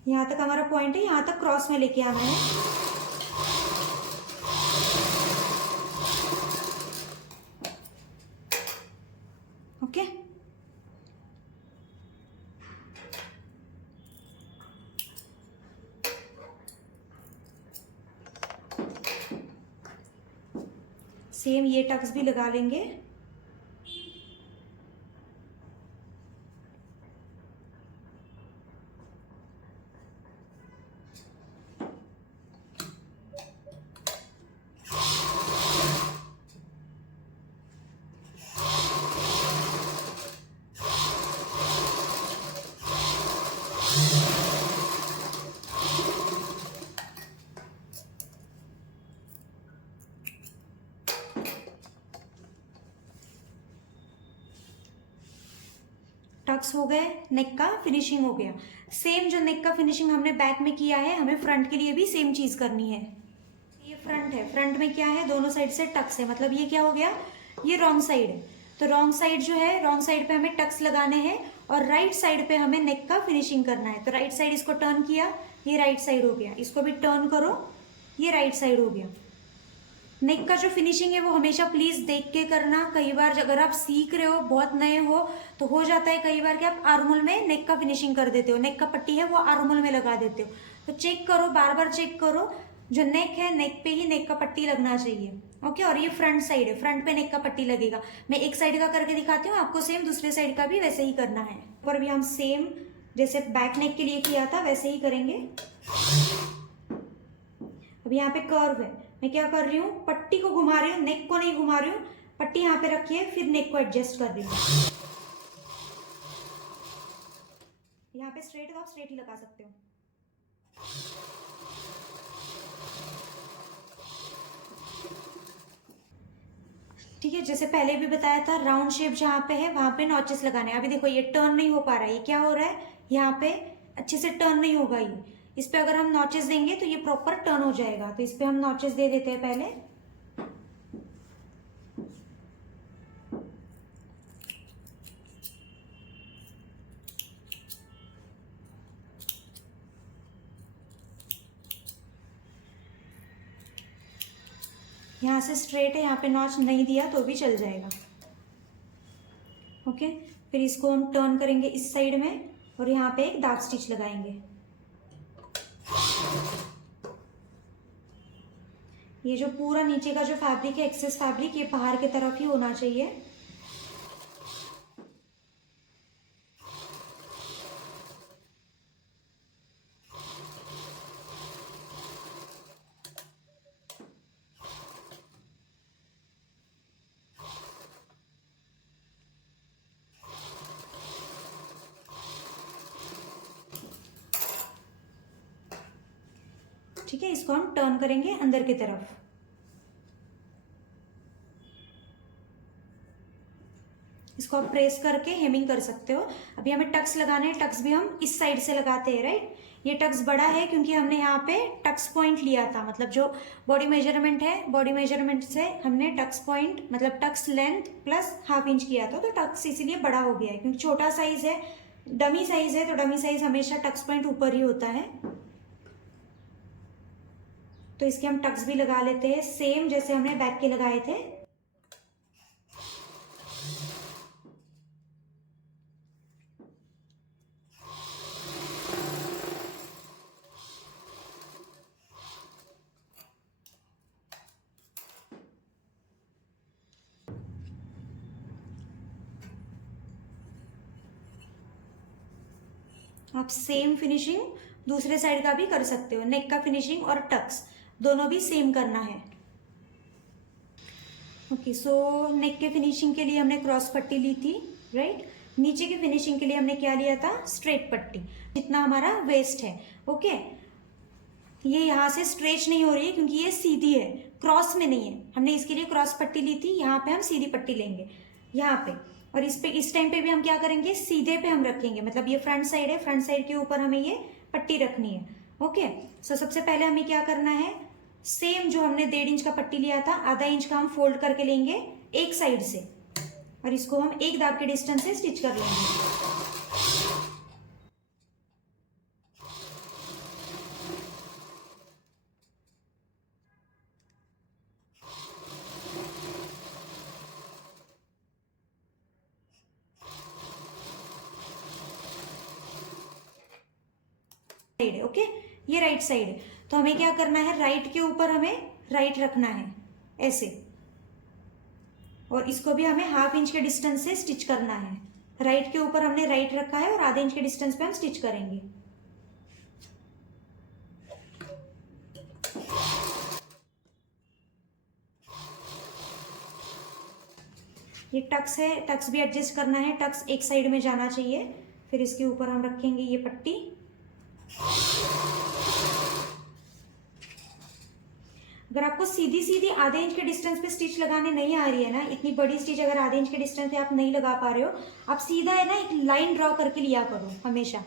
यहाँ तक हमारा पॉइंट है, यहाँ तक क्रॉस में लेके आना है। ओके, सेम ये टक्स भी लगा लेंगे। टक्स हो गए, नेक का फिनिशिंग हो गया। सेम जो नेक का फिनिशिंग हमने बैक में किया है, हमें फ्रंट के लिए भी सेम चीज करनी है। ये फ्रंट है, फ्रंट में क्या है, दोनों साइड से टक्स है, मतलब ये क्या हो गया, ये रॉन्ग साइड है। तो रॉन्ग साइड जो है, रॉन्ग साइड पे हमें टक्स लगाने हैं और राइट साइड पे हमें नेक का फिनिशिंग करना है। तो राइट साइड इसको टर्न किया, ये राइट साइड हो गया, इसको भी टर्न करो, ये राइट साइड हो गया। नेक का जो फिनिशिंग है वो हमेशा प्लीज देख के करना। कई बार अगर आप सीख रहे हो, बहुत नए हो, तो हो जाता है कई बार कि आप आर्मोल में नेक का फिनिशिंग कर देते हो, नेक का पट्टी है वो आर्मोल में लगा देते हो। तो चेक करो, बार बार चेक करो, जो नेक है नेक पे ही नेक का पट्टी लगना चाहिए। ओके, और ये फ्रंट साइड है, फ्रंट पे नेक का पट्टी लगेगा। मैं एक साइड का करके दिखाती हूँ, आपको सेम दूसरे साइड का भी वैसे ही करना है। और भी हम सेम जैसे बैक नेक के लिए किया था वैसे ही करेंगे। अब यहाँ पे कर्व है, मैं क्या कर रही हूँ, पट्टी को घुमा रही हूँ, नेक को नहीं घुमा रही हूँ। पट्टी यहाँ पे रखी है, फिर नेक को एडजस्ट कर रही हूँ। यहाँ पे स्ट्रेट है तो आप स्ट्रेट ही लगा सकते हो। ठीक है, जैसे पहले भी बताया था, राउंड शेप जहाँ पे है वहां पे नॉचेस लगाने हैं। अभी देखो ये टर्न नहीं हो पा रहा है, ये क्या हो रहा है, यहाँ पे अच्छे से टर्न नहीं होगा ये। इस पे अगर हम नॉचेस देंगे तो ये प्रॉपर टर्न हो जाएगा। तो इस पे हम नॉचेस दे देते हैं पहले। यहाँ से स्ट्रेट है, यहाँ पे नॉच नहीं दिया तो भी चल जाएगा। ओके, फिर इसको हम टर्न करेंगे इस साइड में और यहाँ पे एक डार्क स्टिच लगाएंगे। ये जो पूरा नीचे का जो फैब्रिक है, एक्सेस फैब्रिक, ये बाहर की तरफ ही होना चाहिए। ठीक है, इसको हम टर्न करेंगे अंदर की तरफ। इसको आप प्रेस करके हेमिंग कर सकते हो। अभी हमें टक्स लगाने हैं, टक्स भी हम इस साइड से लगाते हैं, राइट। ये टक्स बड़ा है क्योंकि हमने यहाँ पे टक्स पॉइंट लिया था, मतलब जो बॉडी मेजरमेंट है, बॉडी मेजरमेंट से हमने टक्स पॉइंट मतलब टक्स लेंथ प्लस ½ इंच किया था। तो टक्स इसीलिए बड़ा हो गया है, क्योंकि छोटा साइज है, डमी साइज है, तो डमी साइज हमेशा टक्स पॉइंट ऊपर ही होता है। तो इसके हम टक्स भी लगा लेते हैं सेम जैसे हमने बैक के लगाए थे। आप सेम फिनिशिंग दूसरे साइड का भी कर सकते हो। नेक का फिनिशिंग और टक्स दोनों भी सेम करना है। ओके, सो नेक के फिनिशिंग के लिए हमने क्रॉस पट्टी ली थी, राइट। नीचे की फिनिशिंग के लिए हमने क्या लिया था, स्ट्रेट पट्टी, जितना हमारा वेस्ट है। ओके, ये यहाँ से स्ट्रेच नहीं हो रही है क्योंकि ये सीधी है, क्रॉस में नहीं है। हमने इसके लिए क्रॉस पट्टी ली थी, यहाँ पे हम सीधी पट्टी लेंगे यहाँ पे। और इस पे इस टाइम पे भी हम क्या करेंगे, सीधे पे हम रखेंगे, मतलब ये फ्रंट साइड है, फ्रंट साइड के ऊपर हमें ये पट्टी रखनी है। ओके, सो सबसे पहले हमें क्या करना है, सेम जो हमने 1.5 इंच का पट्टी लिया था, ½ इंच का हम फोल्ड करके लेंगे एक साइड से और इसको हम एक दाब के डिस्टेंस से स्टिच कर लेंगे। साइड है, ओके, ये राइट साइड है। तो हमें क्या करना है, राइट के ऊपर हमें राइट रखना है ऐसे, और इसको भी हमें ½ इंच के डिस्टेंस से स्टिच करना है। राइट के ऊपर हमने राइट रखा है और ½ इंच के डिस्टेंस पे हम स्टिच करेंगे। ये टक्स है, टक्स भी एडजस्ट करना है, टक्स एक साइड में जाना चाहिए। फिर इसके ऊपर हम रखेंगे ये पट्टी। अगर आपको सीधी सीधी आधे इंच के डिस्टेंस पे स्टिच लगाने नहीं आ रही है ना, इतनी बड़ी स्टिच अगर आधे इंच के डिस्टेंस पे आप नहीं लगा पा रहे हो, आप सीधा है ना एक लाइन ड्रॉ करके लिया करो हमेशा।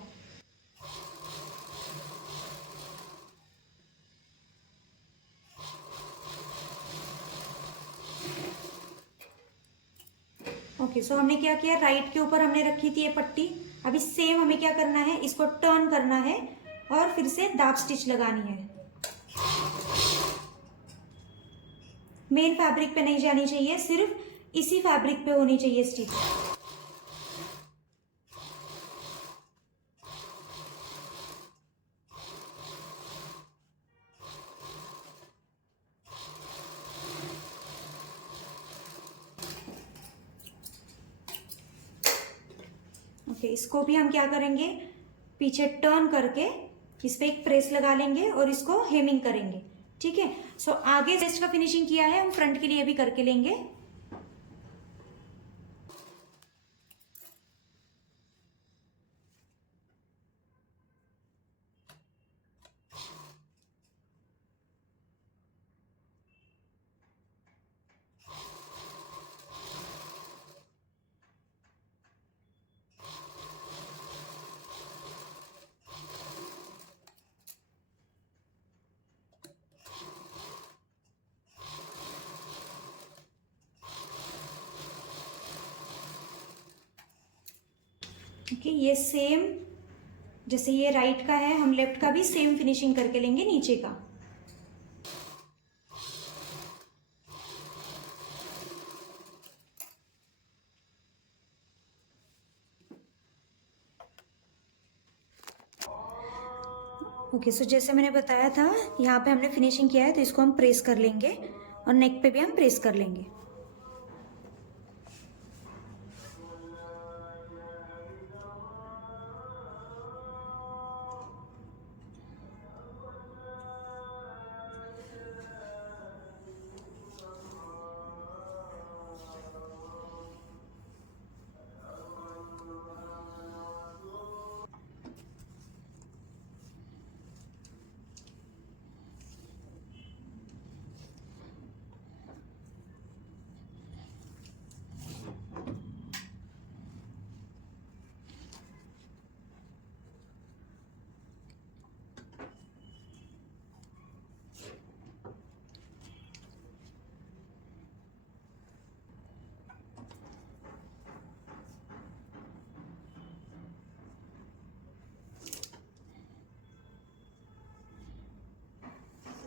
ओके, सो हमने क्या किया, राइट के ऊपर हमने रखी थी ये पट्टी। अभी सेम हमें क्या करना है, इसको टर्न करना है और फिर से दाब स्टिच लगानी है। मेन फैब्रिक पे नहीं जानी चाहिए, सिर्फ इसी फैब्रिक पे होनी चाहिए स्टिच। ओके, इसको भी हम क्या करेंगे, पीछे टर्न करके इस पे एक प्रेस लगा लेंगे और इसको हेमिंग करेंगे। ठीक है, सो आगे वेस्ट का फिनिशिंग किया है, हम फ्रंट के लिए भी करके लेंगे। ओके, ये सेम जैसे ये राइट का है, हम लेफ्ट का भी सेम फिनिशिंग करके लेंगे नीचे का। ओके, सो जैसे मैंने बताया था, यहाँ पे हमने फिनिशिंग किया है तो इसको हम प्रेस कर लेंगे और नेक पे भी हम प्रेस कर लेंगे।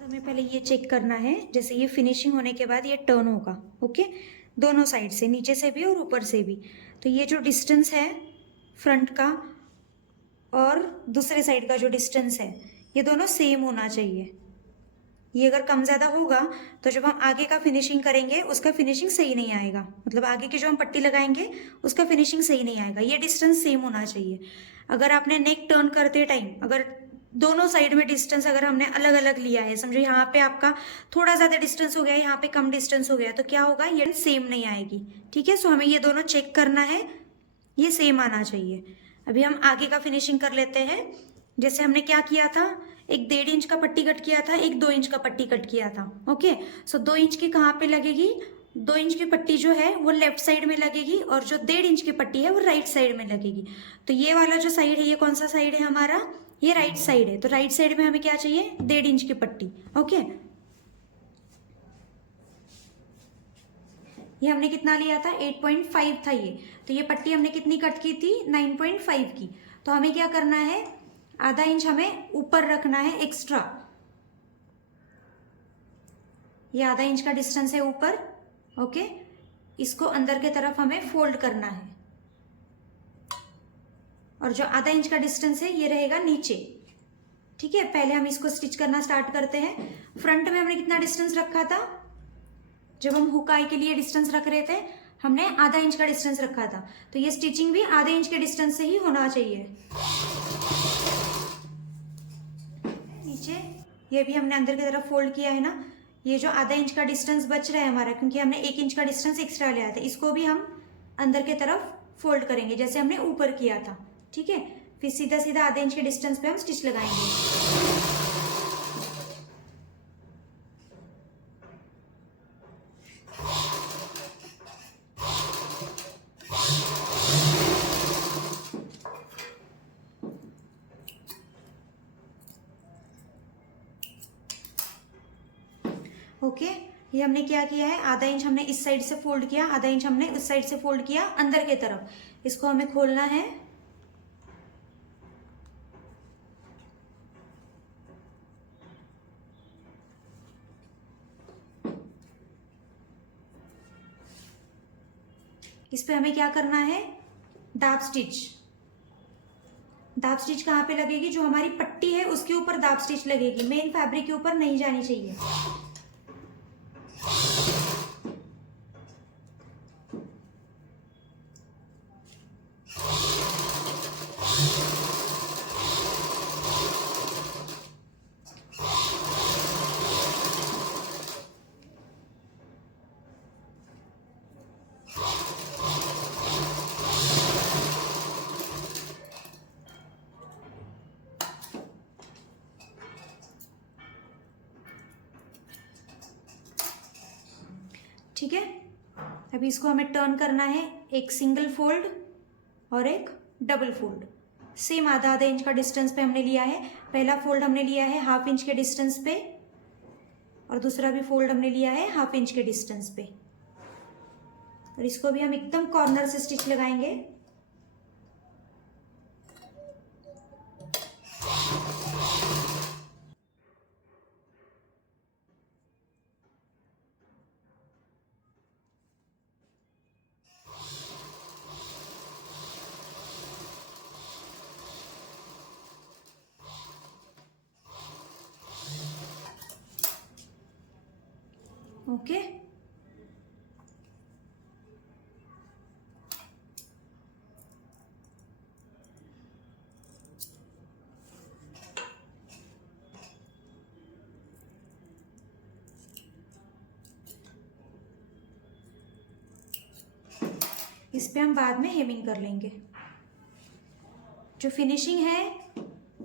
हमें पहले ये चेक करना है, जैसे ये फिनिशिंग होने के बाद ये टर्न होगा। ओके, दोनों साइड से, नीचे से भी और ऊपर से भी। तो ये जो डिस्टेंस है फ्रंट का और दूसरे साइड का जो डिस्टेंस है, ये दोनों सेम होना चाहिए। ये अगर कम ज़्यादा होगा तो जब हम आगे का फिनिशिंग करेंगे उसका फिनिशिंग सही नहीं आएगा, मतलब आगे की जो हम पट्टी लगाएंगे उसका फिनिशिंग सही नहीं आएगा। ये डिस्टेंस सेम होना चाहिए। अगर आपने नेक टर्न करते टाइम अगर दोनों साइड में डिस्टेंस अगर हमने अलग अलग लिया है, समझो यहाँ पे आपका थोड़ा ज़्यादा डिस्टेंस हो गया, यहाँ पे कम डिस्टेंस हो गया, तो क्या होगा, ये सेम नहीं आएगी। ठीक है, सो हमें ये दोनों चेक करना है, ये सेम आना चाहिए। अभी हम आगे का फिनिशिंग कर लेते हैं। जैसे हमने क्या किया था, एक 1.5 इंच का पट्टी कट किया था, एक 2 इंच का पट्टी कट किया था। ओके, सो 2 इंच की कहाँ पे लगेगी, 2 इंच की पट्टी जो है वो लेफ्ट साइड में लगेगी और जो 1.5 इंच की पट्टी है वो राइट साइड में लगेगी। तो ये वाला जो साइड है, ये कौन सा साइड है हमारा, ये राइट साइड है। तो राइट साइड में हमें क्या चाहिए, 1.5 इंच की पट्टी। ओके, ये हमने कितना लिया था, 8.5 था ये। तो ये पट्टी हमने कितनी कट की थी, 9.5 की। तो हमें क्या करना है, आधा इंच हमें ऊपर रखना है एक्स्ट्रा। ये आधा इंच का डिस्टेंस है ऊपर। ओके, इसको अंदर के तरफ हमें फोल्ड करना है और जो आधा इंच का डिस्टेंस है ये रहेगा नीचे। ठीक है, पहले हम इसको स्टिच करना स्टार्ट करते हैं। फ्रंट में हमने कितना डिस्टेंस रखा था, जब हम हुक आई के लिए डिस्टेंस रख रहे थे हमने आधा इंच का डिस्टेंस रखा था। तो ये स्टिचिंग भी आधे इंच के डिस्टेंस से ही होना चाहिए। नीचे ये भी हमने अंदर की तरफ फोल्ड किया है ना, ये जो आधा इंच का डिस्टेंस बच रहा है हमारा, क्योंकि हमने 1 इंच का डिस्टेंस एक्स्ट्रा लिया था, इसको भी हम अंदर की तरफ फोल्ड करेंगे जैसे हमने ऊपर किया था। ठीक है, फिर सीधा सीधा आधे इंच के डिस्टेंस पे हम स्टिच लगाएंगे। ओके, ये हमने क्या किया है, आधा इंच हमने इस साइड से फोल्ड किया, आधा इंच हमने उस साइड से फोल्ड किया अंदर के तरफ। इसको हमें खोलना है। इस पे हमें क्या करना है, दाब स्टिच। दाब स्टिच कहाँ पे लगेगी, जो हमारी पट्टी है उसके ऊपर दाब स्टिच लगेगी, मेन फैब्रिक के ऊपर नहीं जानी चाहिए। ठीक है, अभी इसको हमें टर्न करना है, एक सिंगल फोल्ड और एक डबल फोल्ड। सेम आधा आधा इंच का डिस्टेंस पे हमने लिया है। पहला फोल्ड हमने लिया है हाफ इंच के डिस्टेंस पे और दूसरा भी फोल्ड हमने लिया है हाफ इंच के डिस्टेंस पे। और इसको भी हम एकदम कॉर्नर से स्टिच लगाएंगे। ओके, इस पे हम बाद में हेमिंग कर लेंगे। जो फिनिशिंग है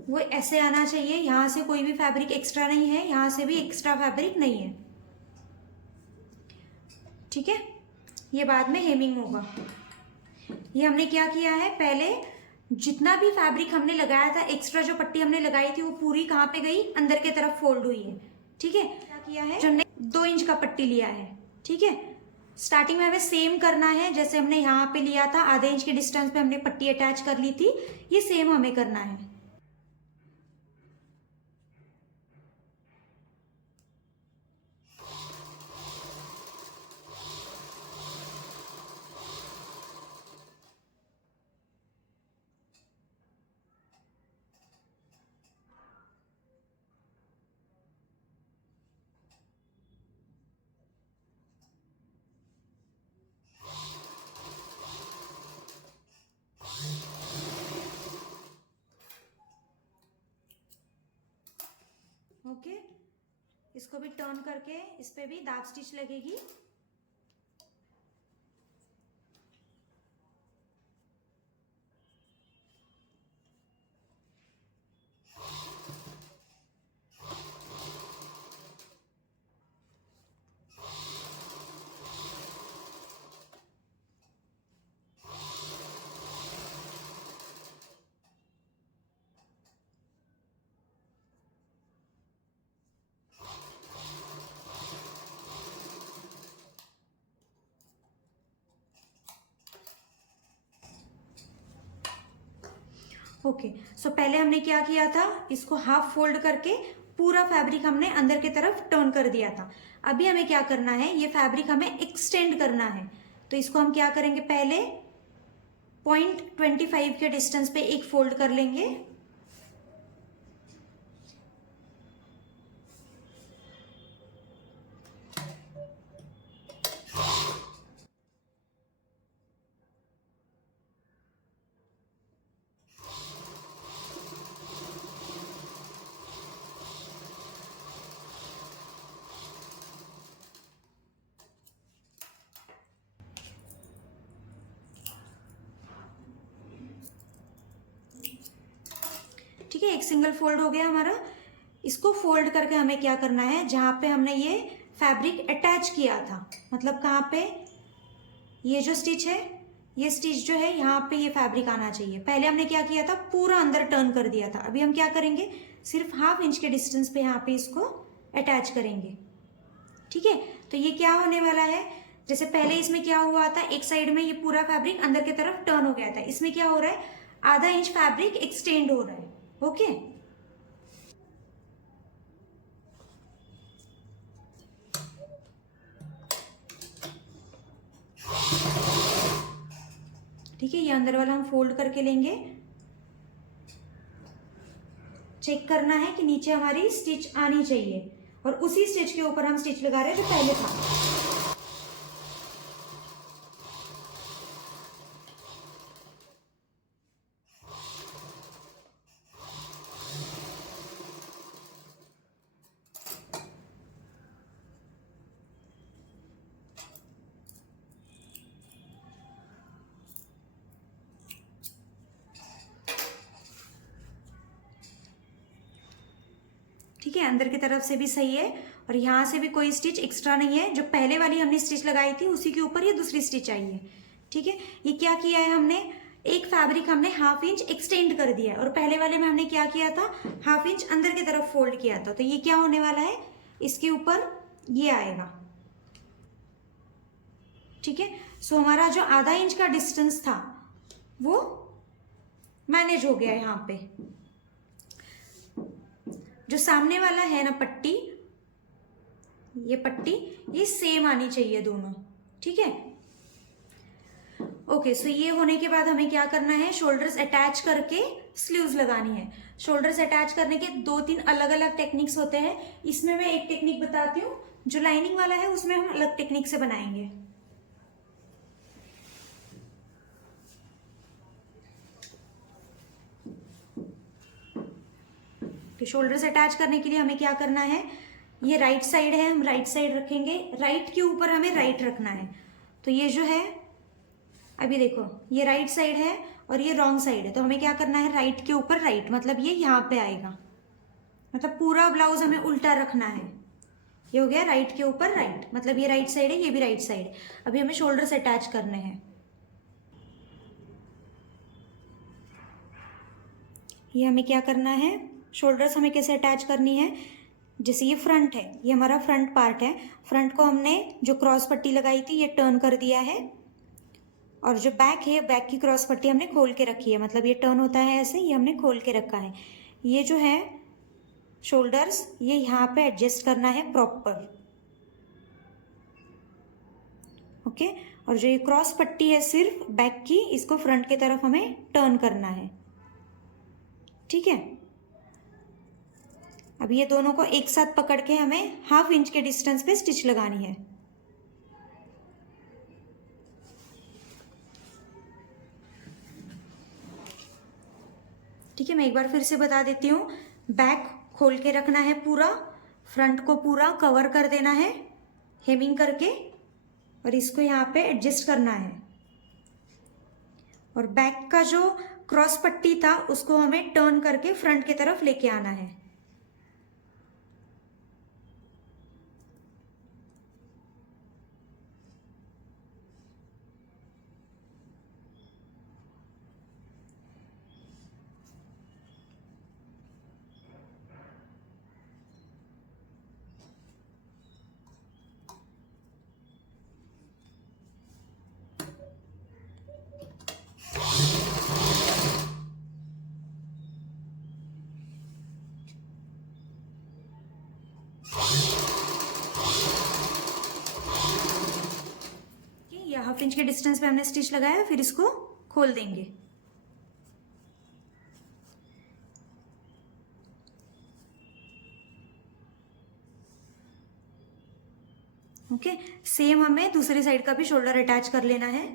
वो ऐसे आना चाहिए, यहाँ से कोई भी फैब्रिक एक्स्ट्रा नहीं है, यहाँ से भी एक्स्ट्रा फैब्रिक नहीं है। ठीक है, ये बाद में हेमिंग होगा। ये हमने क्या किया है, पहले जितना भी फैब्रिक हमने लगाया था, एक्स्ट्रा जो पट्टी हमने लगाई थी वो पूरी कहाँ पे गई, अंदर के तरफ फोल्ड हुई है। ठीक है, क्या किया है, हमने 2 इंच का पट्टी लिया है। ठीक है, स्टार्टिंग में हमें सेम करना है, जैसे हमने यहाँ पे लिया था, आधे इंच के डिस्टेंस पे हमने पट्टी अटैच कर ली थी, ये सेम हमें करना है। ओके, इसको भी टर्न करके इस पे भी दाब स्टिच लगेगी। ओके, सो पहले हमने क्या किया था, इसको हाफ फोल्ड करके पूरा फैब्रिक हमने अंदर की तरफ टर्न कर दिया था। अभी हमें क्या करना है, ये फैब्रिक हमें एक्सटेंड करना है। तो इसको हम क्या करेंगे, पहले 0.25 के डिस्टेंस पे एक फोल्ड कर लेंगे। ठीक है, एक सिंगल फोल्ड हो गया हमारा। इसको फोल्ड करके हमें क्या करना है, जहां पे हमने ये फैब्रिक अटैच किया था, मतलब कहाँ पे, ये जो स्टिच है, ये स्टिच जो है यहाँ पे ये फैब्रिक आना चाहिए। पहले हमने क्या किया था, पूरा अंदर टर्न कर दिया था। अभी हम क्या करेंगे, सिर्फ हाफ इंच के डिस्टेंस पे यहाँ पे इसको अटैच करेंगे। ठीक है, तो ये क्या होने वाला है, जैसे पहले इसमें क्या हुआ था, एक साइड में ये पूरा फैब्रिक अंदर की तरफ टर्न हो गया था, इसमें क्या हो रहा है, आधा इंच फैब्रिक एक्सटेंड हो रहा है। ओके, ठीक है, ये अंदर वाला हम फोल्ड करके लेंगे। चेक करना है कि नीचे हमारी स्टिच आनी चाहिए और उसी स्टिच के ऊपर हम स्टिच लगा रहे हैं जो पहले था। ठीक है, अंदर की तरफ से भी सही है और यहाँ से भी कोई स्टिच एक्स्ट्रा नहीं है, जो पहले वाली हमने स्टिच लगाई थी उसी के ऊपर ये दूसरी स्टिच आई है। ठीक है, ये क्या किया है हमने, एक फैब्रिक हमने हाफ इंच एक्सटेंड कर दिया है और पहले वाले में हमने क्या किया था, हाफ इंच अंदर की तरफ फोल्ड किया था। तो ये क्या होने वाला है, इसके ऊपर ये आएगा। ठीक है, सो हमारा जो आधा इंच का डिस्टेंस था वो मैनेज हो गया यहाँ पे। जो सामने वाला है ना पट्टी, ये पट्टी ये सेम आनी चाहिए दोनों। ठीक है, ओके, सो ये होने के बाद हमें क्या करना है, शोल्डर्स अटैच करके स्लीव्स लगानी है। शोल्डर्स अटैच करने के 2-3 अलग अलग टेक्निक्स होते हैं, इसमें मैं एक टेक्निक बताती हूँ, जो लाइनिंग वाला है उसमें हम अलग टेक्निक से बनाएंगे। शोल्डर्स अटैच करने के लिए हमें क्या करना है, ये राइट साइड है, हम राइट साइड रखेंगे, राइट के ऊपर हमें राइट रखना है। तो ये जो है, अभी देखो ये राइट साइड है और ये रॉन्ग साइड है, तो हमें क्या करना है, राइट के ऊपर राइट, मतलब ये यहाँ पे आएगा, मतलब पूरा ब्लाउज हमें उल्टा रखना है। ये हो गया राइट के ऊपर राइट, मतलब ये राइट साइड है, ये भी राइट साइड है। अभी हमें शोल्डर्स अटैच करने हैं। ये हमें क्या करना है, शोल्डर्स हमें कैसे अटैच करनी है, जैसे ये फ्रंट है, ये हमारा फ्रंट पार्ट है, फ्रंट को हमने जो क्रॉस पट्टी लगाई थी ये टर्न कर दिया है, और जो बैक है, बैक की क्रॉस पट्टी हमने खोल के रखी है, मतलब ये टर्न होता है ऐसे, ये हमने खोल के रखा है। ये जो है शोल्डर्स, ये यहाँ पे एडजस्ट करना है प्रॉपर। ओके, और जो ये क्रॉस पट्टी है सिर्फ बैक की, इसको फ्रंट की तरफ हमें टर्न करना है। ठीक है, अब ये दोनों को एक साथ पकड़ के हमें हाफ इंच के डिस्टेंस पे स्टिच लगानी है। ठीक है, मैं एक बार फिर से बता देती हूँ, बैक खोल के रखना है पूरा, फ्रंट को पूरा कवर कर देना है हेमिंग करके, और इसको यहाँ पे एडजस्ट करना है, और बैक का जो क्रॉस पट्टी था उसको हमें टर्न करके फ्रंट की तरफ लेके आना है। हाफ इंच के डिस्टेंस पे हमने स्टिच लगाया, फिर इसको खोल देंगे। ओके, सेम हमें दूसरी साइड का भी शोल्डर अटैच कर लेना है।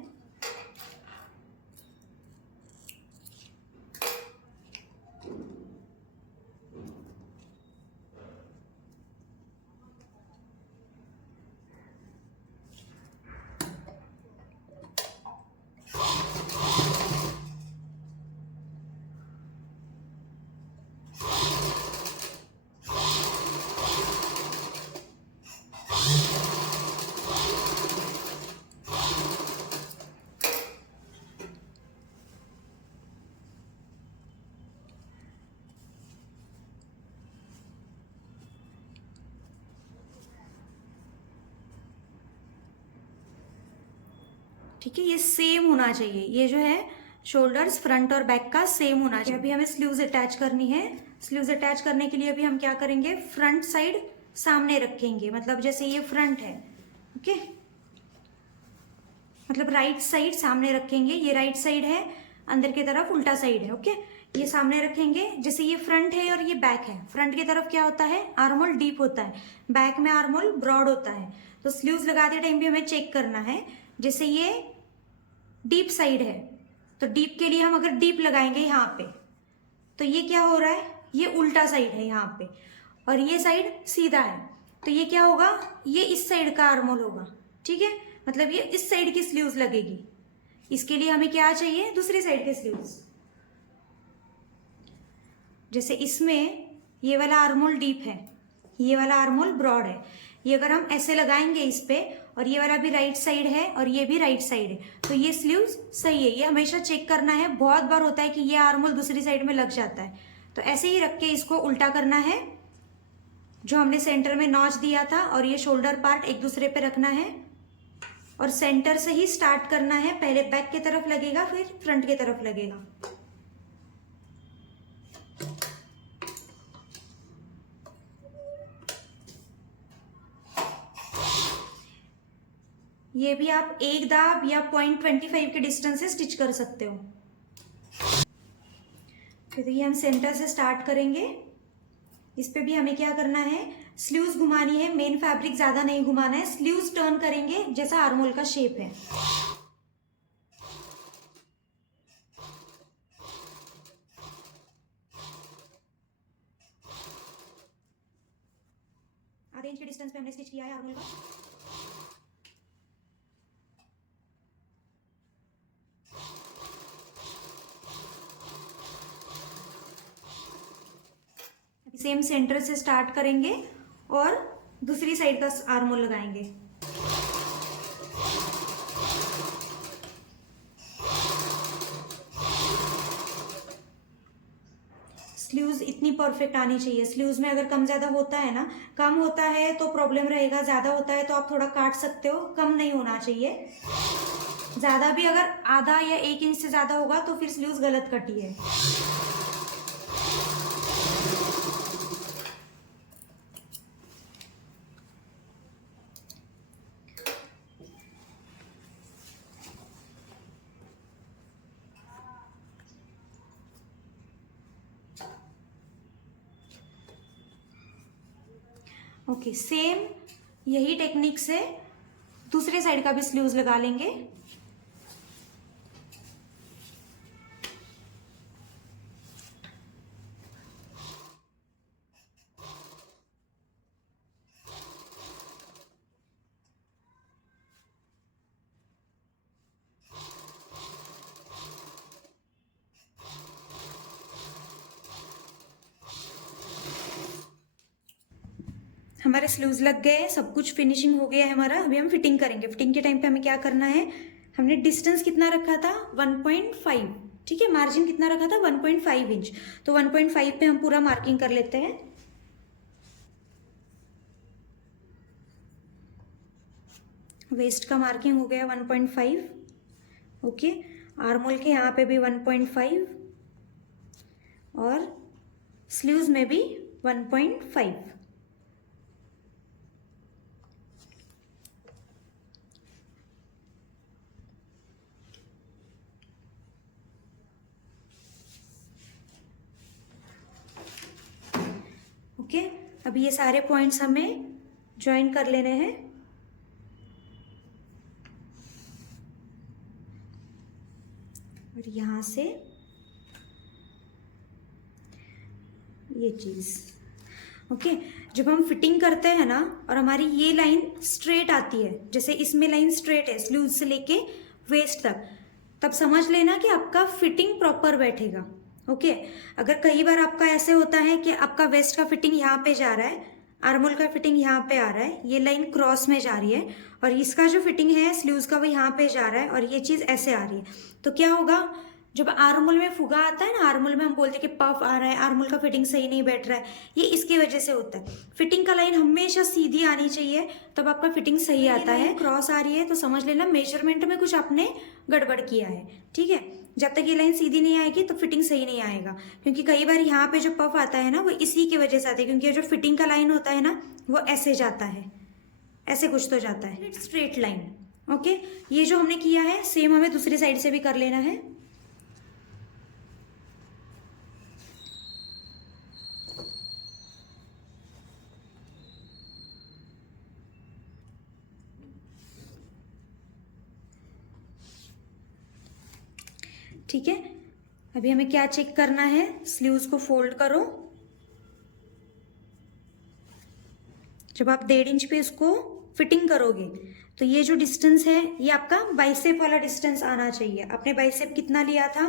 ठीक है, ये सेम होना चाहिए, ये जो है शोल्डर्स फ्रंट और बैक का सेम होना चाहिए। अभी हमें स्लीव्स अटैच करनी है। स्लीव्स अटैच करने के लिए अभी हम क्या करेंगे, फ्रंट साइड सामने रखेंगे, मतलब जैसे ये फ्रंट है, ओके, मतलब राइट साइड सामने रखेंगे, ये राइट साइड है, अंदर की तरफ उल्टा साइड है, ओके, ये सामने रखेंगे। जैसे ये फ्रंट है और ये बैक है, फ्रंट की तरफ क्या होता है, आर्मोल डीप होता है, बैक में आर्मोल ब्रॉड होता है। तो स्लीव्स लगाते टाइम भी हमें चेक करना है, जैसे ये डीप साइड है तो डीप के लिए हम अगर डीप लगाएंगे यहाँ पे तो ये क्या हो रहा है, ये उल्टा साइड है यहाँ पे, और ये साइड सीधा है, तो ये क्या होगा, ये इस साइड का आर्मोल होगा, ठीक है, मतलब ये इस साइड की स्लीव्स लगेगी। इसके लिए हमें क्या चाहिए, दूसरी साइड के स्लीव्स। जैसे इसमें ये वाला आर्मोल डीप है, ये वाला आर्मोल ब्रॉड है, ये अगर हम ऐसे लगाएंगे इस पे, और ये वाला भी राइट साइड है और ये भी राइट साइड है, तो ये स्लीव्स सही है। ये हमेशा चेक करना है, बहुत बार होता है कि ये आर्मोल दूसरी साइड में लग जाता है, तो ऐसे ही रख के इसको उल्टा करना है, जो हमने सेंटर में नॉच दिया था, और ये शोल्डर पार्ट एक दूसरे पे रखना है, और सेंटर से ही स्टार्ट करना है। पहले बैक की तरफ लगेगा, फिर फ्रंट की तरफ लगेगा। ये भी आप एक दाब या 0.25 के डिस्टेंस से स्टिच कर सकते हो। फिर ये हम सेंटर से स्टार्ट करेंगे। इस पे भी हमें क्या करना है, स्लीव्स घुमानी है, मेन फैब्रिक ज्यादा नहीं घुमाना है, स्लीव्स टर्न करेंगे जैसा आर्मोल का शेप है। आधे इंच के डिस्टेंस पे हमने स्टिच किया है आर्मोल का। सेम सेंटर से स्टार्ट करेंगे और दूसरी साइड का आर्मोल लगाएंगे। स्लीव्स इतनी परफेक्ट आनी चाहिए। स्लीव्स में अगर कम ज्यादा होता है ना, कम होता है तो प्रॉब्लम रहेगा, ज्यादा होता है तो आप थोड़ा काट सकते हो, कम नहीं होना चाहिए। ज्यादा भी अगर आधा या 1 इंच से ज्यादा होगा तो फिर स्लीव्स गलत कटी है। ओके, सेम यही टेक्निक से दूसरे साइड का भी स्लीव्स लगा लेंगे। हमारे स्लीव्स लग गए, सब कुछ फिनिशिंग हो गया है हमारा। अभी हम फिटिंग करेंगे। फिटिंग के टाइम पे हमें क्या करना है, हमने डिस्टेंस कितना रखा था 1.5, ठीक है, मार्जिन कितना रखा था 1.5 इंच, तो 1.5 पे हम पूरा मार्किंग कर लेते हैं। वेस्ट का मार्किंग हो गया 1.5, ओके, आर्मोल के यहाँ पे भी 1.5 और स्लीव्स में भी 1.5। ओके, अब ये सारे पॉइंट्स हमें ज्वाइन कर लेने हैं। और यहां से ये चीज, ओके, जब हम फिटिंग करते हैं ना और हमारी ये लाइन स्ट्रेट आती है, जैसे इसमें लाइन स्ट्रेट है स्लीव से लेके वेस्ट तक, तब समझ लेना कि आपका फिटिंग प्रॉपर बैठेगा। ओके, अगर कई बार आपका ऐसे होता है कि आपका वेस्ट का फिटिंग यहाँ पे जा रहा है, आर्मोल का फिटिंग यहाँ पे आ रहा है, ये लाइन क्रॉस में जा रही है, और इसका जो फिटिंग है स्लीव्स का वो यहाँ पे जा रहा है, और ये चीज ऐसे आ रही है, तो क्या होगा, जब आर्मोल में फुगा आता है ना, आर्मोल में हम बोलते हैं कि पफ आ रहा है, आर्मोल का फिटिंग सही नहीं बैठ रहा है, ये इसकी वजह से होता है। फिटिंग का लाइन हमेशा सीधी आनी चाहिए, तब आपका फिटिंग सही आता है। क्रॉस आ रही है तो समझ लेना मेजरमेंट में कुछ आपने गड़बड़ किया है, ठीक है। जब तक ये लाइन सीधी नहीं आएगी तो फिटिंग सही नहीं आएगा, क्योंकि कई बार यहाँ पे जो पफ आता है ना वो इसी की वजह से आता है, क्योंकि जो फिटिंग का लाइन होता है ना वो ऐसे जाता है, ऐसे कुछ तो जाता है, स्ट्रेट लाइन। ओके, ये जो हमने किया है सेम हमें दूसरी साइड से भी कर लेना है। ठीक है, अभी हमें क्या चेक करना है, स्लीव्स को फोल्ड करो। जब आप 1.5 इंच पे इसको फिटिंग करोगे तो ये जो डिस्टेंस है ये आपका बाइसेप वाला डिस्टेंस आना चाहिए। आपने बाइसेप कितना लिया था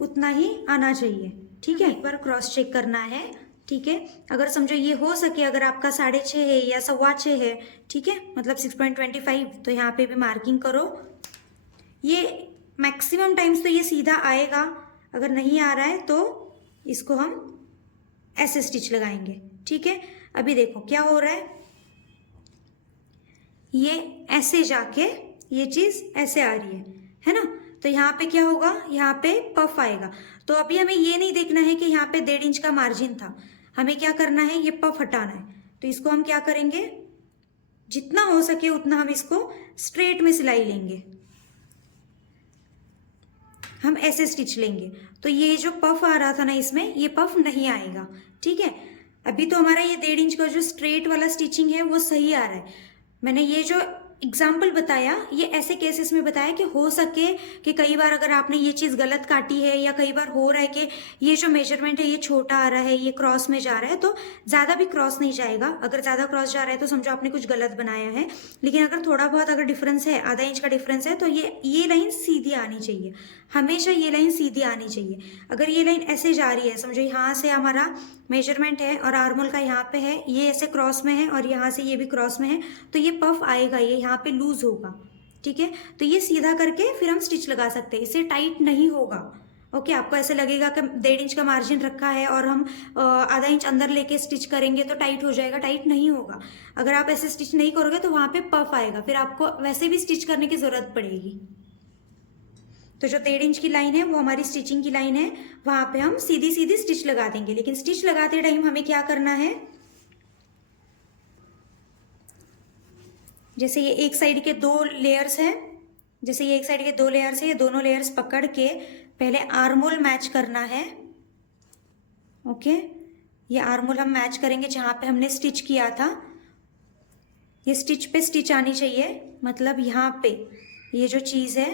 उतना ही आना चाहिए, ठीक है। एक बार क्रॉस चेक करना है, ठीक है। अगर समझो ये हो सके, अगर आपका 6.5 है या 6.25 है, ठीक है, मतलब 6.25, तो यहाँ पे भी मार्किंग करो। ये मैक्सिमम टाइम्स तो ये सीधा आएगा, अगर नहीं आ रहा है तो इसको हम ऐसे स्टिच लगाएंगे, ठीक है। अभी देखो क्या हो रहा है, ये ऐसे जाके ये चीज ऐसे आ रही है ना, तो यहाँ पे क्या होगा, यहाँ पे पफ आएगा। तो अभी हमें ये नहीं देखना है कि यहाँ पे 1.5 इंच का मार्जिन था, हमें क्या करना है, ये पफ हटाना है। तो इसको हम क्या करेंगे, जितना हो सके उतना हम इसको स्ट्रेट में सिलाई लेंगे, हम ऐसे स्टिच लेंगे। तो ये जो पफ आ रहा था ना इसमें, ये पफ नहीं आएगा, ठीक है। अभी तो हमारा ये 1.5 इंच का जो स्ट्रेट वाला स्टिचिंग है वो सही आ रहा है। मैंने ये जो एग्जाम्पल बताया ये ऐसे केसेस में बताया कि हो सके कि कई बार अगर आपने ये चीज़ गलत काटी है, या कई बार हो रहा है कि ये जो मेजरमेंट है ये छोटा आ रहा है, ये क्रॉस में जा रहा है, तो ज़्यादा भी क्रॉस नहीं जाएगा। अगर ज़्यादा क्रॉस जा रहा है तो समझो आपने कुछ गलत बनाया है, लेकिन अगर थोड़ा बहुत अगर डिफरेंस है, आधा इंच का डिफरेंस है, तो ये लाइन सीधी आनी चाहिए, हमेशा ये लाइन सीधी आनी चाहिए। अगर ये लाइन ऐसे जा रही है, समझो यहाँ से हमारा मेजरमेंट है और आर्मोल का यहाँ पे है, ये ऐसे क्रॉस में है और यहाँ से ये भी क्रॉस में है, तो ये पफ आएगा, ये यहाँ पे लूज होगा, ठीक है। तो ये सीधा करके फिर हम स्टिच लगा सकते हैं, इससे टाइट नहीं होगा। ओके, आपको ऐसे लगेगा कि 1.5 इंच का मार्जिन रखा है और हम आधा इंच अंदर लेके स्टिच करेंगे तो टाइट हो जाएगा, टाइट नहीं होगा। अगर आप ऐसे स्टिच नहीं करोगे तो वहाँ पे पफ आएगा, फिर आपको वैसे भी स्टिच करने की जरूरत पड़ेगी। तो जो 1.5 इंच की लाइन है वो हमारी स्टिचिंग की लाइन है, वहां पे हम सीधी सीधी स्टिच लगा देंगे। लेकिन स्टिच लगाते टाइम हमें क्या करना है, जैसे ये एक साइड के 2 लेयर्स हैं, जैसे ये एक साइड के 2 लेयर्स है, ये दोनों लेयर्स पकड़ के पहले आर्मोल मैच करना है। ओके, ये आर्मोल हम मैच करेंगे जहां पे हमने स्टिच किया था, ये स्टिच पे स्टिच आनी चाहिए, मतलब यहाँ पे ये जो चीज है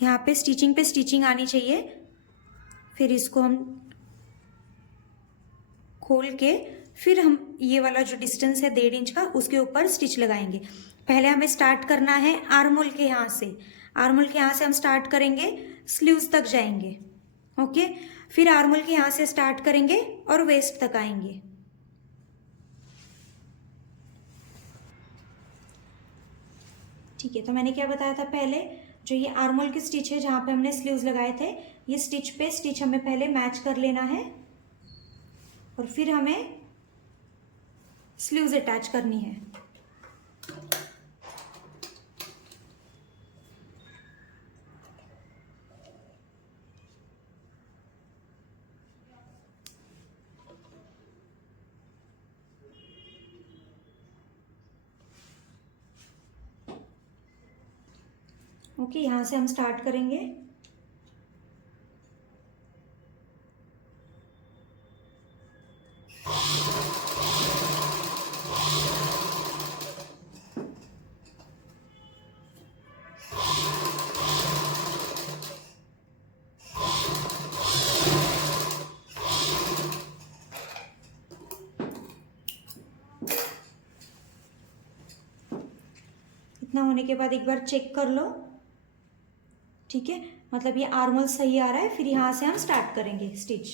यहाँ पे स्टिचिंग पे स्टिचिंग आनी चाहिए। फिर इसको हम खोल के फिर हम ये वाला जो डिस्टेंस है 1.5 इंच का उसके ऊपर स्टिच लगाएंगे। पहले हमें स्टार्ट करना है आर्मोल के यहाँ से, आर्मोल के यहाँ से हम स्टार्ट करेंगे, स्लीव्स तक जाएंगे। ओके, फिर आर्मोल के यहाँ से स्टार्ट करेंगे और वेस्ट तक आएंगे। ठीक है, तो मैंने क्या बताया था पहले, जो ये आर्मोल की स्टिच है जहाँ पे हमने स्लीव्स लगाए थे, ये स्टिच पे स्टिच हमें पहले मैच कर लेना है और फिर हमें स्लीव्स अटैच करनी है। ओके, यहाँ से हम स्टार्ट करेंगे। इतना होने के बाद एक बार चेक कर लो, ठीक है, मतलब ये आर्मोल सही आ रहा है। फिर यहाँ से हम स्टार्ट करेंगे स्टिच,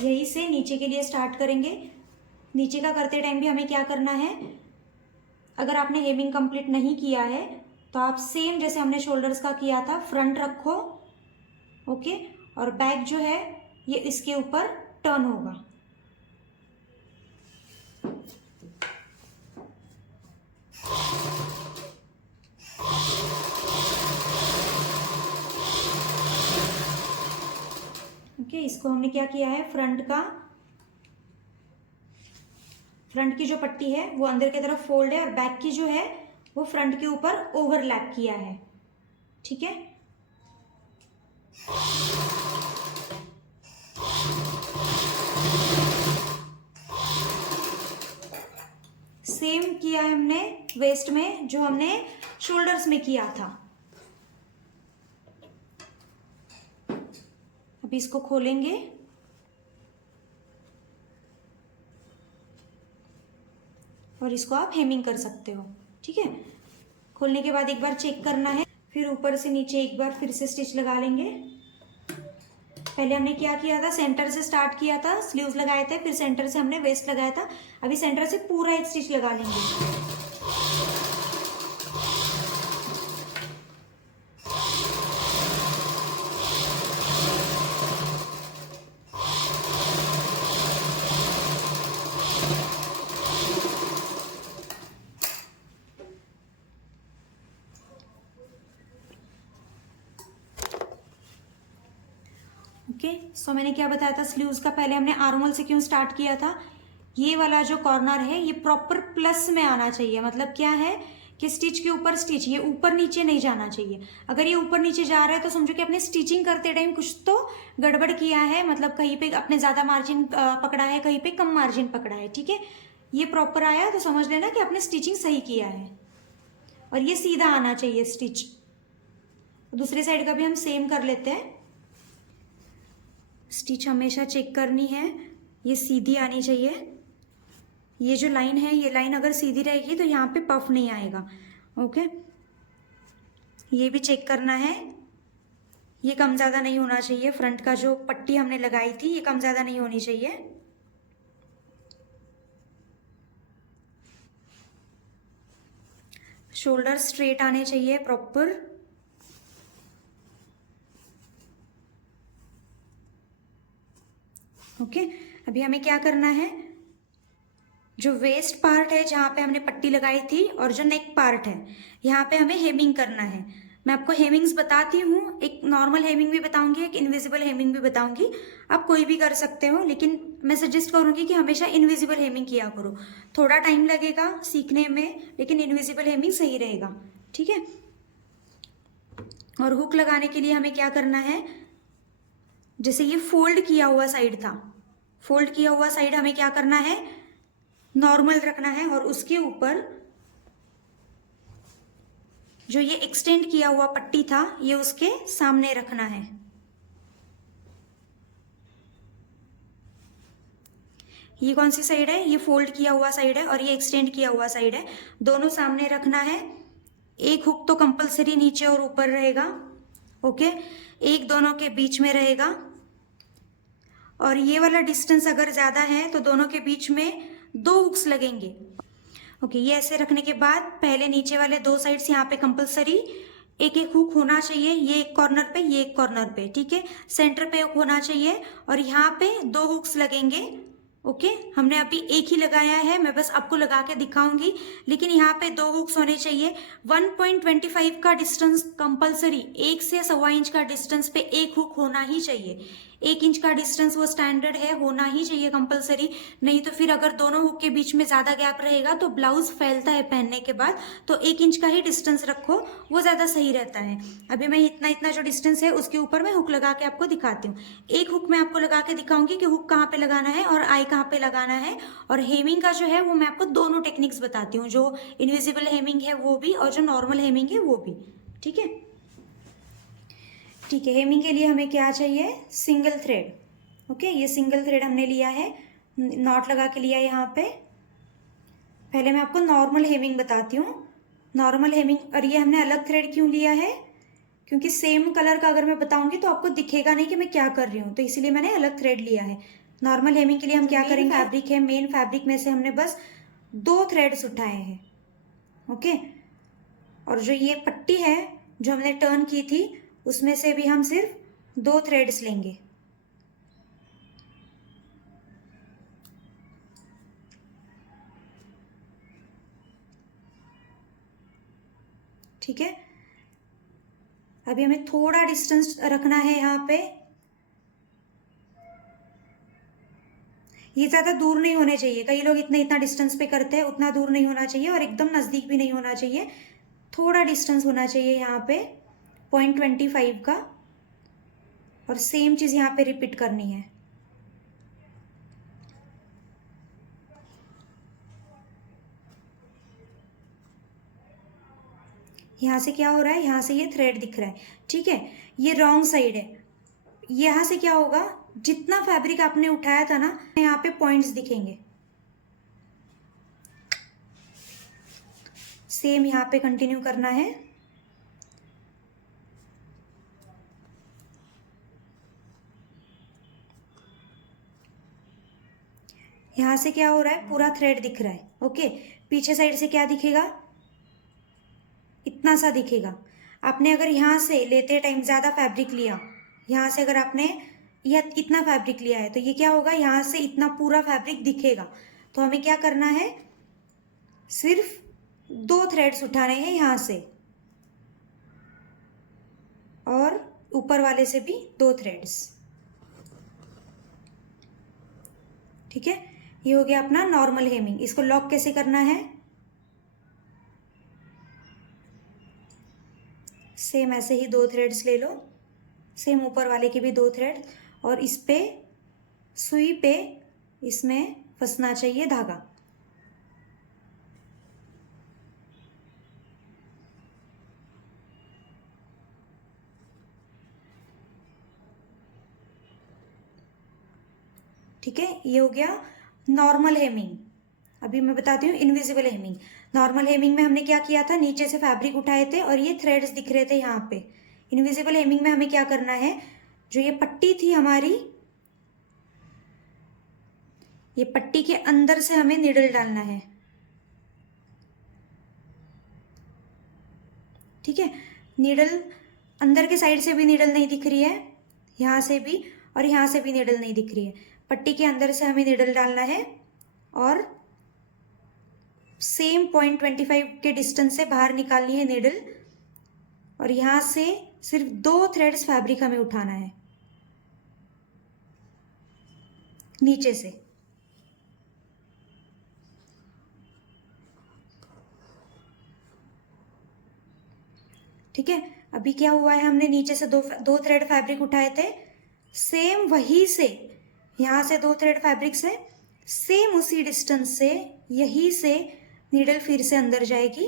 यहीं से नीचे के लिए स्टार्ट करेंगे। नीचे का करते टाइम भी हमें क्या करना है, अगर आपने हेमिंग कंप्लीट नहीं किया है तो आप सेम जैसे हमने शोल्डर्स का किया था फ्रंट रखो, ओके, और बैक जो है ये इसके ऊपर टर्न होगा। ओके, इसको हमने क्या किया है, फ्रंट की जो पट्टी है वो अंदर की तरफ फोल्ड है और बैक की जो है वो फ्रंट के ऊपर ओवरलैप किया है। ठीक है, सेम किया है हमने वेस्ट में जो हमने शोल्डर्स में किया था। अभी इसको खोलेंगे और इसको आप हेमिंग कर सकते हो। ठीक है, खोलने के बाद एक बार चेक करना है, फिर ऊपर से नीचे एक बार फिर से स्टिच लगा लेंगे। पहले हमने क्या किया था, सेंटर से स्टार्ट किया था, स्लीव्स लगाए थे, फिर सेंटर से हमने वेस्ट लगाया था। अभी सेंटर से पूरा एक स्टिच लगा लेंगे। ओके, सो मैंने क्या बताया था स्लीव्स का, पहले हमने आर्मोल से क्यों स्टार्ट किया था। ये वाला जो कॉर्नर है ये प्रॉपर प्लस में आना चाहिए। मतलब क्या है कि स्टिच के ऊपर स्टिच, ये ऊपर नीचे नहीं जाना चाहिए। अगर ये ऊपर नीचे जा रहा है तो समझो कि अपने स्टिचिंग करते टाइम कुछ तो गड़बड़ किया है, मतलब कहीं पे अपने ज़्यादा मार्जिन पकड़ा है, कहीं पे कम मार्जिन पकड़ा है। ठीक है, ये प्रॉपर आया तो समझ लेना कि आपने स्टिचिंग सही किया है। और ये सीधा आना चाहिए स्टिच। दूसरी साइड का भी हम सेम कर लेते हैं। स्टिच हमेशा चेक करनी है, ये सीधी आनी चाहिए। ये जो लाइन है, ये लाइन अगर सीधी रहेगी तो यहाँ पे पफ नहीं आएगा। ओके, ये भी चेक करना है, ये कम ज़्यादा नहीं होना चाहिए। फ्रंट का जो पट्टी हमने लगाई थी ये कम ज़्यादा नहीं होनी चाहिए। शोल्डर स्ट्रेट आने चाहिए प्रॉपर। ओके, अभी हमें क्या करना है, जो वेस्ट पार्ट है जहाँ पे हमने पट्टी लगाई थी और जो नेक पार्ट है यहाँ पे हमें हेमिंग करना है। मैं आपको हेमिंग्स बताती हूँ, एक नॉर्मल हेमिंग भी बताऊंगी, एक इनविजिबल हेमिंग भी बताऊंगी। आप कोई भी कर सकते हो, लेकिन मैं सजेस्ट करूंगी कि हमेशा इनविजिबल हेमिंग किया करो। थोड़ा टाइम लगेगा सीखने में, लेकिन इनविजिबल हेमिंग सही रहेगा। ठीक है, और हुक लगाने के लिए हमें क्या करना है, जैसे ये फोल्ड किया हुआ साइड था, फोल्ड किया हुआ साइड हमें क्या करना है, नॉर्मल रखना है और उसके ऊपर जो ये एक्सटेंड किया हुआ पट्टी था ये उसके सामने रखना है। ये कौन सी साइड है, ये फोल्ड किया हुआ साइड है और ये एक्सटेंड किया हुआ साइड है, दोनों सामने रखना है। एक हुक तो कंपलसरी नीचे और ऊपर रहेगा। ओके, एक दोनों के बीच में रहेगा और ये वाला डिस्टेंस अगर ज्यादा है तो दोनों के बीच में 2 हुक्स लगेंगे। ओके, ये ऐसे रखने के बाद पहले नीचे वाले 2 साइड्स यहाँ पे कंपलसरी एक एक हुक होना चाहिए, ये एक कॉर्नर पे, ये एक कॉर्नर पे। ठीक है, सेंटर पे हुक होना चाहिए और यहाँ पे 2 हुक्स लगेंगे। ओके, हमने अभी एक ही लगाया है, मैं बस आपको लगा के दिखाऊंगी, लेकिन यहाँ पे 2 हुक्स होने चाहिए। 1.25 का डिस्टेंस कंपलसरी, 1 से 1.25 इंच का डिस्टेंस पे एक हुक होना ही चाहिए। 1 इंच का डिस्टेंस वो स्टैंडर्ड है, होना ही चाहिए कंपलसरी। नहीं तो फिर अगर दोनों हुक के बीच में ज्यादा गैप रहेगा तो ब्लाउज फैलता है पहनने के बाद। तो 1 इंच का ही डिस्टेंस रखो, वो ज्यादा सही रहता है। अभी मैं इतना जो डिस्टेंस है उसके ऊपर मैं हुक लगा के आपको दिखाती हूँ। एक हुक मैं आपको लगा के दिखाऊंगी कि हुक कहाँ पे लगाना है और आई कहाँ पे लगाना है। और हेमिंग का जो है वो मैं आपको दोनों टेक्निक्स बताती हूँ, जो इनविजिबल हेमिंग है वो भी और जो नॉर्मल हेमिंग है वो भी। ठीक है, ठीक है, हेमिंग के लिए हमें क्या चाहिए, सिंगल थ्रेड। ओके, ये सिंगल थ्रेड हमने लिया है, नॉट लगा के लिया यहाँ पे। पहले मैं आपको नॉर्मल हेमिंग बताती हूँ। नॉर्मल हेमिंग, और ये हमने अलग थ्रेड क्यों लिया है, क्योंकि सेम कलर का अगर मैं बताऊंगी तो आपको दिखेगा नहीं कि मैं क्या कर रही हूँ, तो इसलिए मैंने अलग थ्रेड लिया है। नॉर्मल हेमिंग के लिए हम क्या करेंगे, फैब्रिक है, मेन फैब्रिक में से हमने बस 2 थ्रेड्स उठाए हैं। ओके, और जो ये पट्टी है जो हमने टर्न की थी उसमें से भी हम सिर्फ 2 थ्रेड्स लेंगे। ठीक है, अभी हमें थोड़ा डिस्टेंस रखना है यहाँ पे, ये ज़्यादा दूर नहीं होने चाहिए। कई लोग इतना डिस्टेंस पे करते हैं, उतना दूर नहीं होना चाहिए और एकदम नज़दीक भी नहीं होना चाहिए, थोड़ा डिस्टेंस होना चाहिए यहाँ पे 0.25 का। और सेम चीज़ यहाँ पे रिपीट करनी है। यहाँ से क्या हो रहा है, यहाँ से ये थ्रेड दिख रहा है, ठीक है, ये रॉन्ग साइड है। यहाँ से क्या होगा, जितना फैब्रिक आपने उठाया था ना, यहाँ पे पॉइंट्स दिखेंगे। सेम यहाँ पे कंटिन्यू करना है। यहाँ से क्या हो रहा है, पूरा थ्रेड दिख रहा है। ओके, पीछे साइड से क्या दिखेगा, इतना सा दिखेगा। आपने अगर यहाँ से लेते टाइम ज़्यादा फैब्रिक लिया, यहाँ से अगर आपने यह इतना फैब्रिक लिया है तो ये क्या होगा, यहाँ से इतना पूरा फैब्रिक दिखेगा। तो हमें क्या करना है, सिर्फ 2 थ्रेड्स उठाने हैं यहाँ से और ऊपर वाले से भी 2 थ्रेड्स। ठीक है, ये हो गया अपना नॉर्मल हेमिंग। इसको लॉक कैसे करना है, सेम ऐसे ही 2 थ्रेड्स ले लो, सेम ऊपर वाले के भी 2 थ्रेड, और इस पे सुई पे इसमें फंसना चाहिए धागा। ठीक है, ये हो गया नॉर्मल हेमिंग। अभी मैं बताती हूँ इनविजिबल हेमिंग। नॉर्मल हेमिंग में हमने क्या किया था, नीचे से फैब्रिक उठाए थे और ये थ्रेड्स दिख रहे थे यहाँ पे। इनविजिबल हेमिंग में हमें क्या करना है, जो ये पट्टी थी हमारी, ये पट्टी के अंदर से हमें नीडल डालना है। ठीक है, नीडल अंदर के साइड से भी नीडल नहीं दिख रही है, यहाँ से भी और यहाँ से भी नीडल नहीं दिख रही है। पट्टी के अंदर से हमें नीडल डालना है और सेम 0.25 के डिस्टेंस से बाहर निकालनी है नीडल, और यहाँ से सिर्फ 2 थ्रेड्स फैब्रिक हमें उठाना है नीचे से। ठीक है, अभी क्या हुआ है, हमने नीचे से दो थ्रेड फैब्रिक उठाए थे, सेम वही से यहाँ से 2 थ्रेड फैब्रिक से सेम उसी डिस्टेंस से यही से नीडल फिर से अंदर जाएगी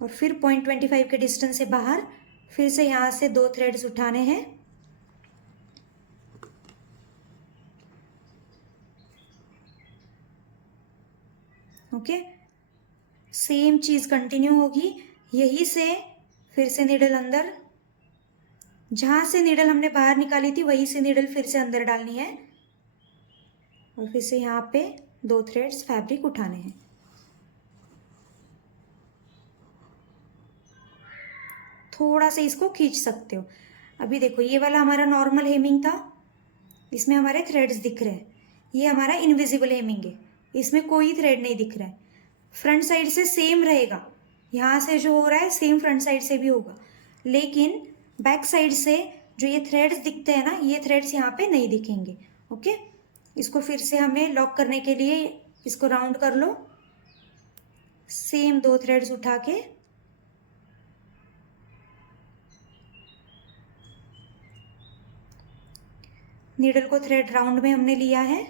और फिर 0.25 के डिस्टेंस से बाहर फिर से यहाँ से 2 थ्रेड्स उठाने हैं। ओके, सेम चीज़ कंटिन्यू होगी, यही से फिर से नीडल अंदर, जहाँ से नीडल हमने बाहर निकाली थी वहीं से नीडल फिर से अंदर डालनी है और फिर से यहाँ पे 2 थ्रेड्स फैब्रिक उठाने हैं। थोड़ा सा इसको खींच सकते हो। अभी देखो, ये वाला हमारा नॉर्मल हेमिंग था, इसमें हमारे थ्रेड्स दिख रहे हैं। ये हमारा इनविजिबल हेमिंग है, इसमें कोई थ्रेड नहीं दिख रहा है। फ्रंट साइड से सेम रहेगा, यहाँ से जो हो रहा है सेम फ्रंट साइड से भी होगा, लेकिन बैक साइड से जो ये थ्रेड्स दिखते हैं ना, ये थ्रेड्स यहाँ पे नहीं दिखेंगे। ओके, इसको फिर से हमें लॉक करने के लिए इसको राउंड कर लो, सेम 2 थ्रेड्स उठा के नीडल को थ्रेड राउंड में हमने लिया है।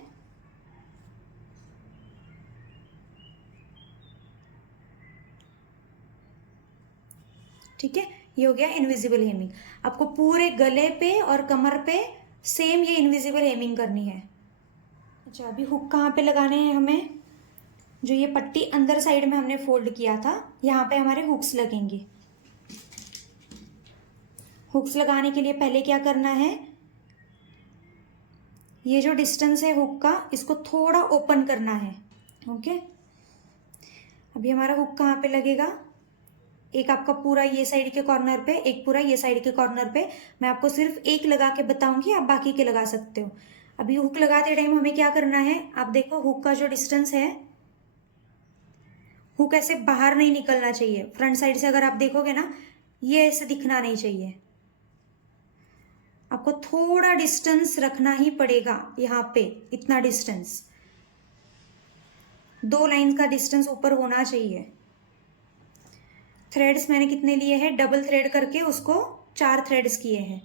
ठीक है, ये हो गया इनविजिबल हेमिंग। आपको पूरे गले पे और कमर पे सेम ये इनविजिबल हेमिंग करनी है। अच्छा, अभी हुक कहाँ पे लगाने हैं हमें, जो ये पट्टी अंदर साइड में हमने फोल्ड किया था यहाँ पे हमारे हुक्स लगेंगे। हुक्स लगाने के लिए पहले क्या करना है, ये जो डिस्टेंस है हुक का, इसको थोड़ा ओपन करना है। ओके, अभी हमारा हुक कहाँ पे लगेगा, एक आपका पूरा ये साइड के कॉर्नर पे, एक पूरा ये साइड के कॉर्नर पे। मैं आपको सिर्फ एक लगा के बताऊंगी, आप बाकी के लगा सकते हो। अभी हुक लगाते टाइम हमें क्या करना है, आप देखो हुक का जो डिस्टेंस है, हुक ऐसे बाहर नहीं निकलना चाहिए। फ्रंट साइड से अगर आप देखोगे ना, ये ऐसे दिखना नहीं चाहिए। आपको थोड़ा डिस्टेंस रखना ही पड़ेगा यहाँ पे, इतना डिस्टेंस, 2 लाइन का डिस्टेंस ऊपर होना चाहिए। थ्रेड्स मैंने कितने लिए हैं, डबल थ्रेड करके उसको 4 थ्रेड्स किए हैं।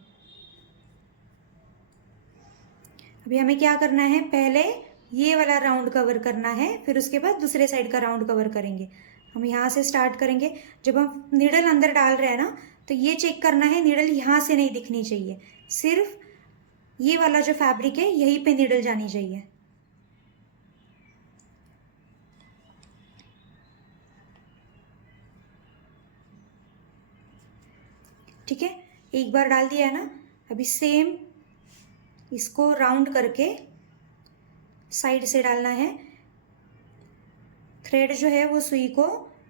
अभी हमें क्या करना है, पहले ये वाला राउंड कवर करना है, फिर उसके बाद दूसरे साइड का राउंड कवर करेंगे। हम यहाँ से स्टार्ट करेंगे। जब हम नीडल अंदर डाल रहे हैं ना, तो ये चेक करना है नीडल यहाँ से नहीं दिखनी चाहिए, सिर्फ ये वाला जो फैब्रिक है यहीं पे नीडल जानी चाहिए। ठीक है, एक बार डाल दिया है ना। अभी सेम इसको राउंड करके साइड से डालना है। थ्रेड जो है वो सुई को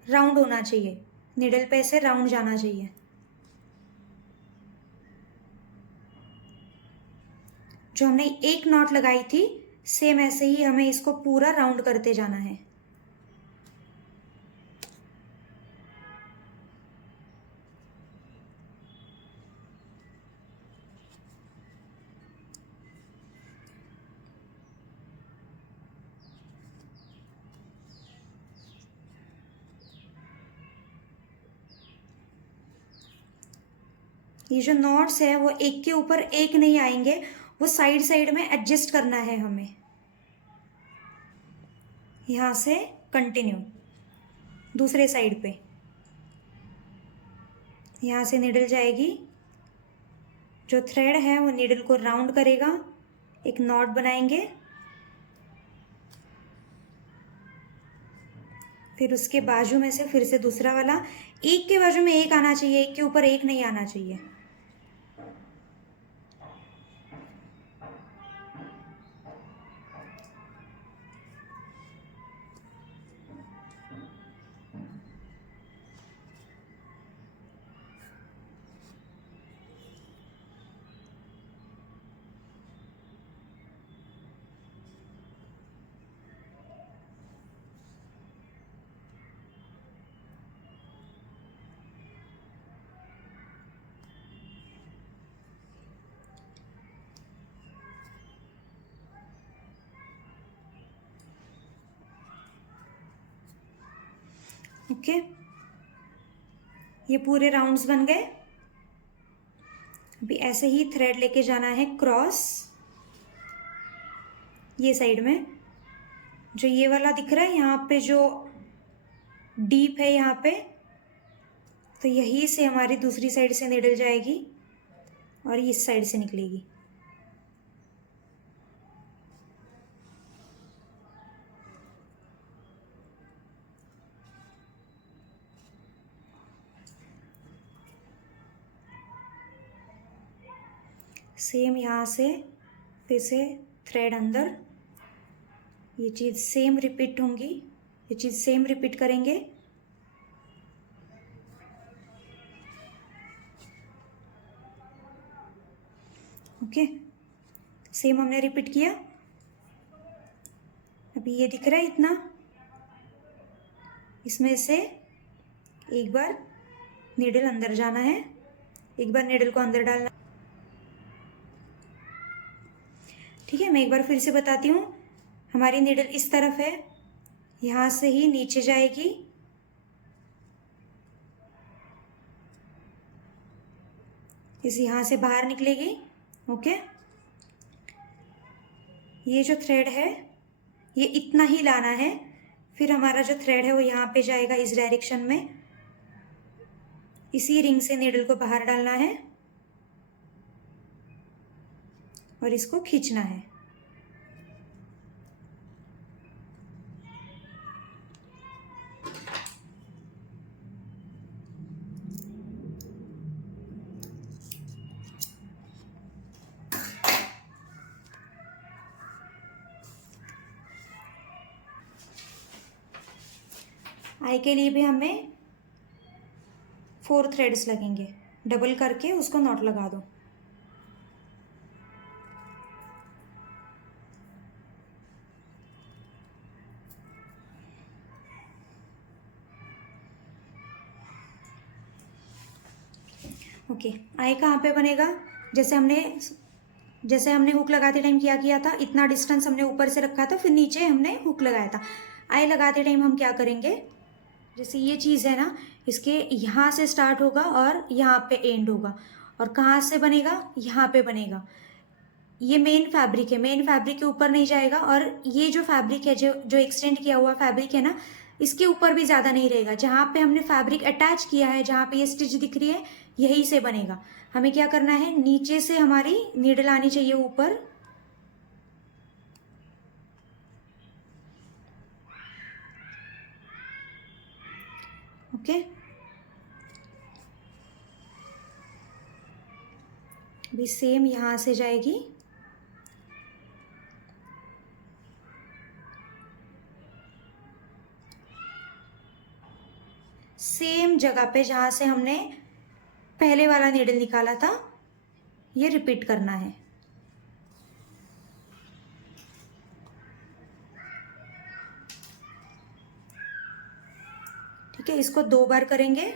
राउंड होना चाहिए, निडल पे से राउंड जाना चाहिए। जो हमने एक नॉट लगाई थी, सेम ऐसे ही हमें इसको पूरा राउंड करते जाना है। ये जो नॉट्स है वो एक के ऊपर एक नहीं आएंगे, वो साइड साइड में एडजस्ट करना है हमें। यहाँ से कंटिन्यू दूसरे साइड पे, यहाँ से निडल जाएगी, जो थ्रेड है वो निडल को राउंड करेगा, एक नॉट बनाएंगे, फिर उसके बाजू में से फिर से दूसरा वाला, एक के बाजू में एक आना चाहिए, एक के ऊपर एक नहीं आना चाहिए। ओके, ये पूरे राउंड्स बन गए। अभी ऐसे ही थ्रेड लेके जाना है क्रॉस, ये साइड में जो ये वाला दिख रहा है, यहाँ पे जो डीप है यहाँ पे, तो यहीं से हमारी दूसरी साइड से निडल जाएगी और इस साइड से निकलेगी। सेम यहाँ से फिर से थ्रेड अंदर, ये चीज़ सेम रिपीट होंगी, ये चीज़ सेम रिपीट करेंगे। ओके, सेम हमने रिपीट किया। अभी ये दिख रहा है इतना, इसमें से एक बार नीडल अंदर जाना है, एक बार नीडल को अंदर डालना। ठीक है, मैं एक बार फिर से बताती हूँ। हमारी नीडल इस तरफ है, यहाँ से ही नीचे जाएगी, इस यहाँ से बाहर निकलेगी। ओके, ये जो थ्रेड है ये इतना ही लाना है, फिर हमारा जो थ्रेड है वो यहाँ पे जाएगा इस डायरेक्शन में, इसी रिंग से नीडल को बाहर डालना है और इसको खींचना है। आई के लिए भी हमें 4 थ्रेड्स लगेंगे, डबल करके उसको नॉट लगा दो। ओके, आई कहाँ पे बनेगा? जैसे हमने हुक लगाते टाइम किया था, इतना डिस्टेंस हमने ऊपर से रखा था, फिर नीचे हमने हुक लगाया था। आई लगाते टाइम हम क्या करेंगे, जैसे ये चीज़ है ना, इसके यहाँ से स्टार्ट होगा और यहाँ पे एंड होगा। और कहाँ से बनेगा? यहाँ पे बनेगा। ये मेन फैब्रिक है, मेन फैब्रिक के ऊपर नहीं जाएगा। और ये जो फैब्रिक है, जो एक्सटेंड किया हुआ फैब्रिक है ना, इसके ऊपर भी ज़्यादा नहीं रहेगा। जहाँ पे हमने फैब्रिक अटैच किया है, जहाँ पे ये स्टिच दिख रही है, यहीं से बनेगा। हमें क्या करना है, नीचे से हमारी नीडल आनी चाहिए ऊपर। ओके, अभी सेम यहाँ से जाएगी, सेम जगह पे जहाँ से हमने पहले वाला नीडल निकाला था, ये रिपीट करना है। ठीक है, इसको 2 बार करेंगे।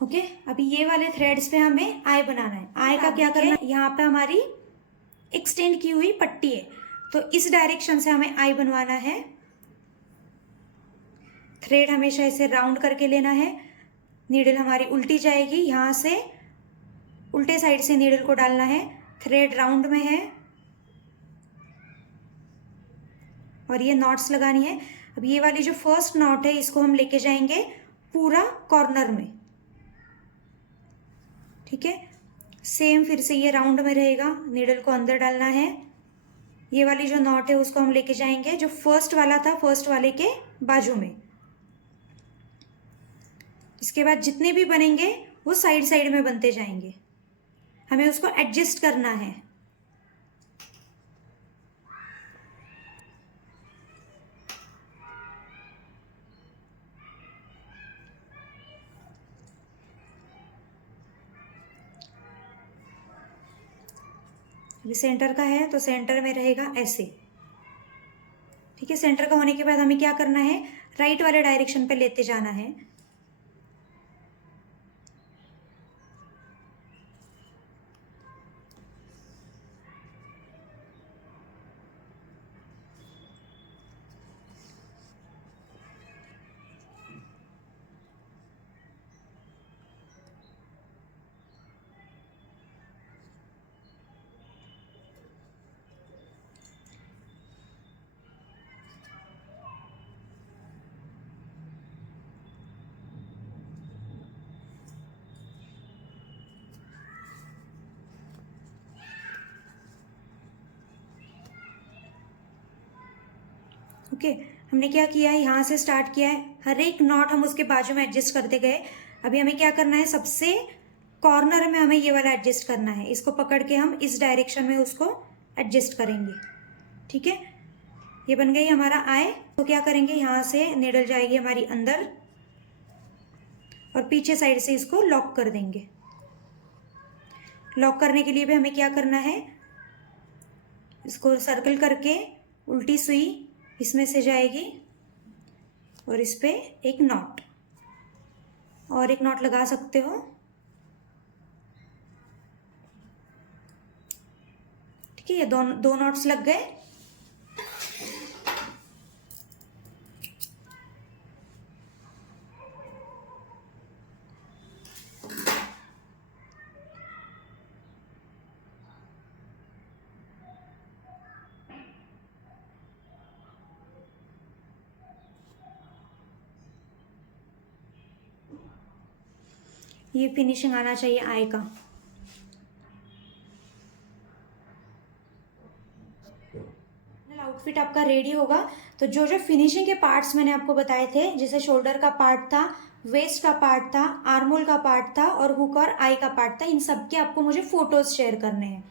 ओके, अभी ये वाले थ्रेड्स पे हमें आई बनाना है। आई का क्या करना है, यहाँ पे हमारी एक्सटेंड की हुई पट्टी है, तो इस डायरेक्शन से हमें आई बनवाना है। थ्रेड हमेशा इसे राउंड करके लेना है। नीडल हमारी उल्टी जाएगी, यहाँ से उल्टे साइड से नीडल को डालना है। थ्रेड राउंड में है और ये नॉट्स लगानी है। अब ये वाली जो फर्स्ट नॉट है, इसको हम लेके जाएंगे पूरा कॉर्नर में। ठीक है, सेम फिर से ये राउंड में रहेगा, नीडल को अंदर डालना है। ये वाली जो नॉट है उसको हम लेके जाएंगे जो फर्स्ट वाला था, फर्स्ट वाले के बाजू में। इसके बाद जितने भी बनेंगे वो साइड साइड में बनते जाएंगे, हमें उसको एडजस्ट करना है। अभी सेंटर का है तो सेंटर में रहेगा ऐसे। ठीक है, सेंटर का होने के बाद हमें क्या करना है, राइट वाले डायरेक्शन पे लेते जाना है। ओके, हमने क्या किया है, यहाँ से स्टार्ट किया है, हर एक नॉट हम उसके बाजू में एडजस्ट करते गए। अभी हमें क्या करना है, सबसे कॉर्नर में हमें ये वाला एडजस्ट करना है। इसको पकड़ के हम इस डायरेक्शन में उसको एडजस्ट करेंगे। ठीक है, ये बन गई हमारा आई। तो क्या करेंगे, यहाँ से नीडल जाएगी हमारी अंदर और पीछे साइड से इसको लॉक कर देंगे। लॉक करने के लिए भी हमें क्या करना है, इसको सर्कल करके उल्टी सुई इसमें से जाएगी और इस पे एक नॉट और एक नॉट लगा सकते हो। ठीक है, ये दो नॉट्स लग गए। ये फिनिशिंग आना चाहिए आई का। आउटफिट आपका रेडी होगा। तो जो जो फिनिशिंग के पार्ट्स मैंने आपको बताए थे, जैसे शोल्डर का पार्ट था, वेस्ट का पार्ट था, आर्मोल का पार्ट था और हुक और आई का पार्ट था, इन सब के आपको मुझे फोटोज शेयर करने हैं।